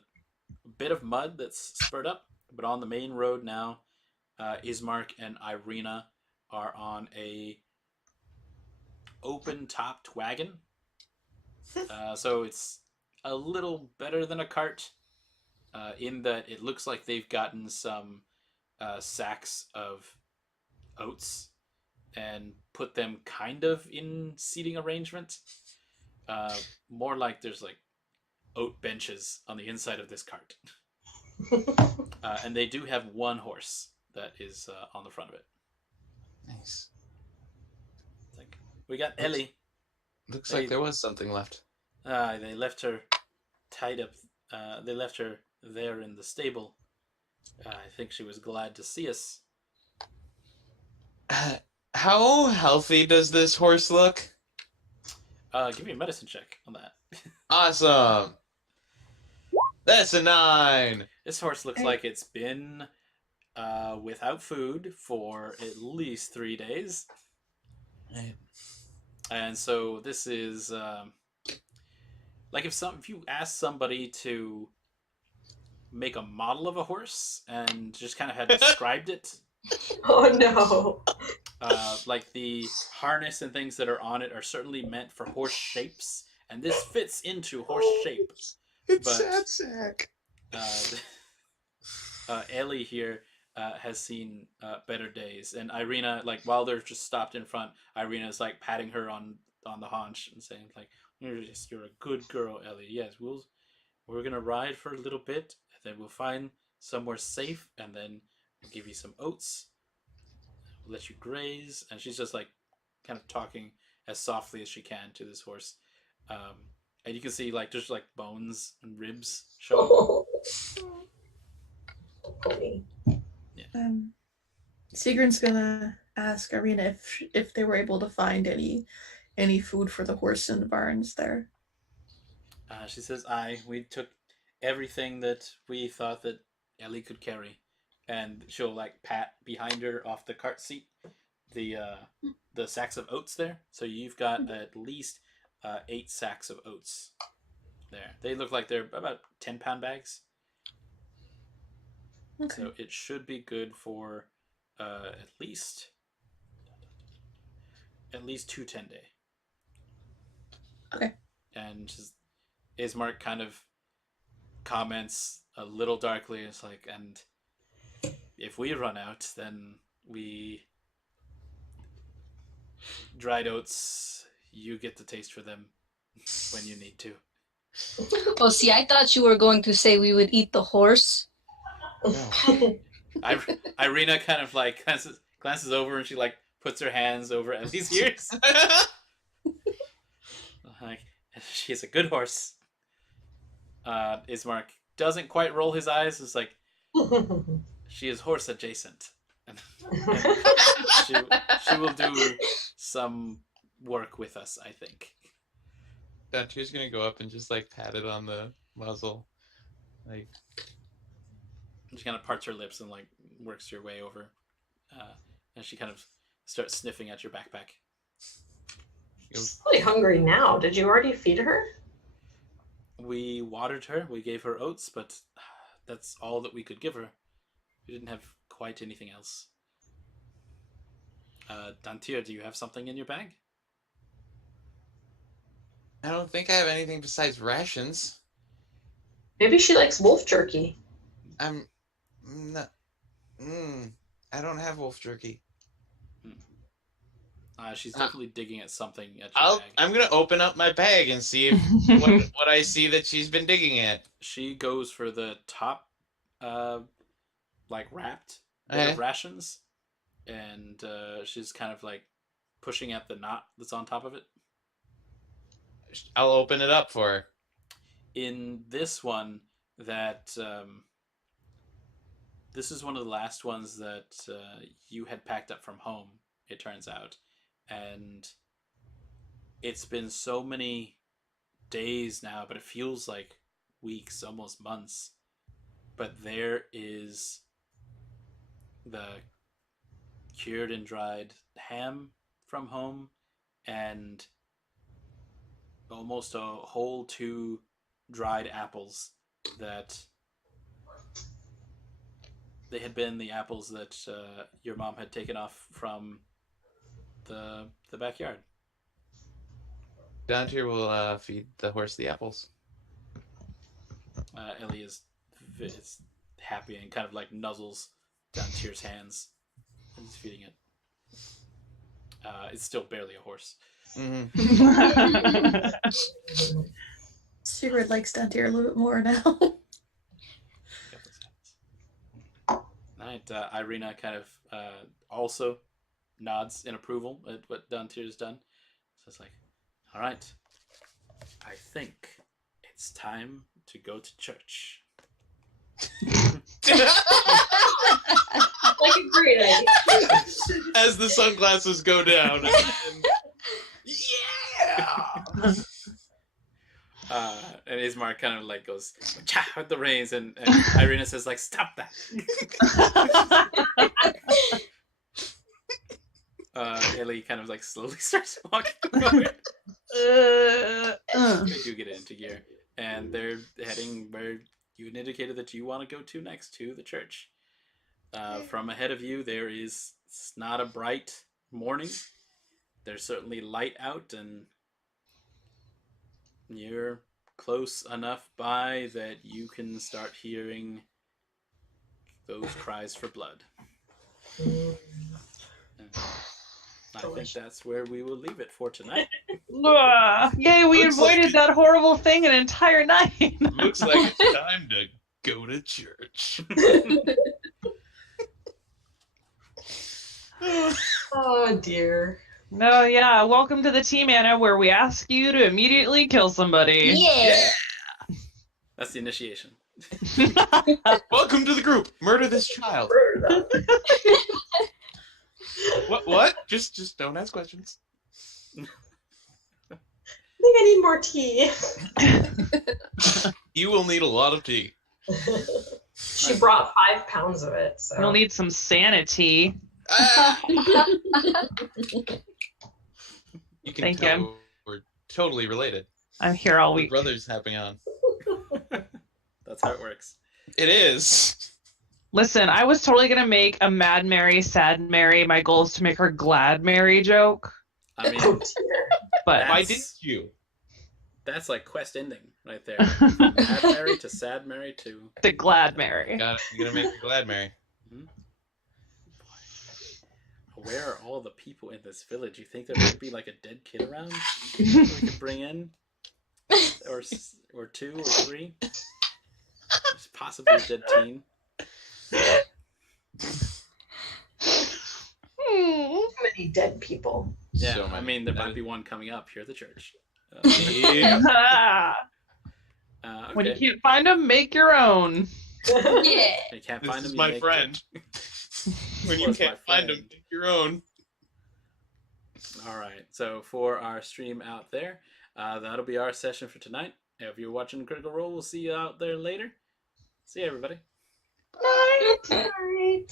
bit of mud that's spurred up. But on the main road now, Ismark and Irina are on a open-topped wagon. So it's a little better than a cart, in that it looks like they've gotten some sacks of oats and put them kind of in seating arrangement. More like there's like oat benches on the inside of this cart. And they do have one horse that is on the front of it. Nice. It's like, we got Ellie. Looks like there was something left. They left her tied up. They left her there in the stable. I think she was glad to see us. How healthy does this horse look? Give me a medicine check on that. Awesome. That's a 9. This horse looks like it's been without food for at least 3 days. Right. And so this is like if you ask somebody to make a model of a horse and just kind of had described it. Oh no. Like the harness and things that are on it are certainly meant for horse shapes, and this fits into horse shape. It's But- sack. Ellie here has seen better days, and Irina, like while they're just stopped in front, Irina's like patting her on the haunch and saying like, "You're a good girl, Ellie. Yes, we're gonna ride for a little bit, and then we'll find somewhere safe, and then we'll give you some oats. We'll let you graze." And she's just like kind of talking as softly as she can to this horse. And you can see like there's like bones and ribs showing. Oh. Funny. Sigrid's gonna ask Irina if they were able to find any food for the horse in the barns there. She says, we took everything that we thought that Ellie could carry." And she'll like pat behind her off the cart seat the sacks of oats there. So you've got at least 8 sacks of oats there. They look like they're about 10-pound bags. Okay. So it should be good for at least 2 10-day. Okay. And just, Ismark kind of comments a little darkly. It's like, and if we run out, then dried oats, you get to taste for them when you need to. Oh, see, I thought you were going to say we would eat the horse. Irina kind of like glances over and she like puts her hands over Ellie's ears. Like, she is a good horse. Ismark doesn't quite roll his eyes. It's like, she is horse adjacent. And she will do some work with us, I think. Dantiir's gonna go up and just like pat it on the muzzle. Like, She kind of parts her lips and like works her way over. And she kind of starts sniffing at your backpack. She's really hungry now. Did you already feed her? We watered her. We gave her oats, but that's all that we could give her. We didn't have quite anything else. Dantiir, do you have something in your bag? I don't think I have anything besides rations. Maybe she likes wolf jerky. I'm not. I don't have wolf jerky. She's definitely digging at something at your bag. I'm gonna open up my bag and see if what I see that she's been digging at. She goes for the top, like wrapped bit of rations, and she's kind of like pushing at the knot that's on top of it. I'll open it up for her. in this one that this is one of the last ones that you had packed up from home, it turns out. And it's been so many days now, but it feels like weeks, almost months. But there is the cured and dried ham from home, and almost a whole 2 dried apples that they had been the apples that your mom had taken off from the backyard. Dantiir will feed the horse the apples. Ellie is happy and kind of like nuzzles Dantiir's hands and is feeding it. It's still barely a horse. Mm-hmm. Sigrid likes Dantiir a little bit more now. Right, Irina kind of also nods in approval at what Dantir's done. So it's like, all right, I think it's time to go to church. Like a great idea. As the sunglasses go down. Yeah! And Ismar kind of like goes with the reins, and Irina says like, "Stop that." Ellie kind of like slowly starts walking forward. They do get into gear, and they're heading where you had indicated that you want to go to next, to the church. From ahead of you, it's not a bright morning. There's certainly light out, and you're close enough by that you can start hearing those cries for blood. I think that's where we will leave it for tonight. Yay, we Looks avoided like that horrible thing an entire night. Looks like it's time to go to church. Oh dear. No, yeah, welcome to the Team Anna, where we ask you to immediately kill somebody. Yeah. That's the initiation. Welcome to the group. Murder this child. What? Just don't ask questions. I think I need more tea. You will need a lot of tea. She brought 5 pounds of it, so You'll need some sanity. You can Thank tell you. we're totally related. I'm here all We're week. brothers happy on. That's how it works. It is. Listen, I was totally gonna make a Mad Mary, Sad Mary. My goal is to make her Glad Mary joke, I mean, oh dear. but Why That's- didn't you? that's like quest ending right there. From Mad Mary to Sad Mary to... the Glad Mary. Got it. You're gonna make me glad, Mary. Where are all the people in this village? You think there might be like a dead kid around we could bring in? Or 2 or 3? There's possibly a dead teen. Too many dead people. Yeah, So I many. mean, there That might is- be one coming up here at the church. Yeah. Okay. When you can't find them, make your own. Yeah. You can't This find is them, you my make friend. When you Plus my can't find them, friend. make your own. All right. So for our stream out there, that'll be our session for tonight. If you're watching Critical Role, we'll see you out there later. See you, everybody. All right.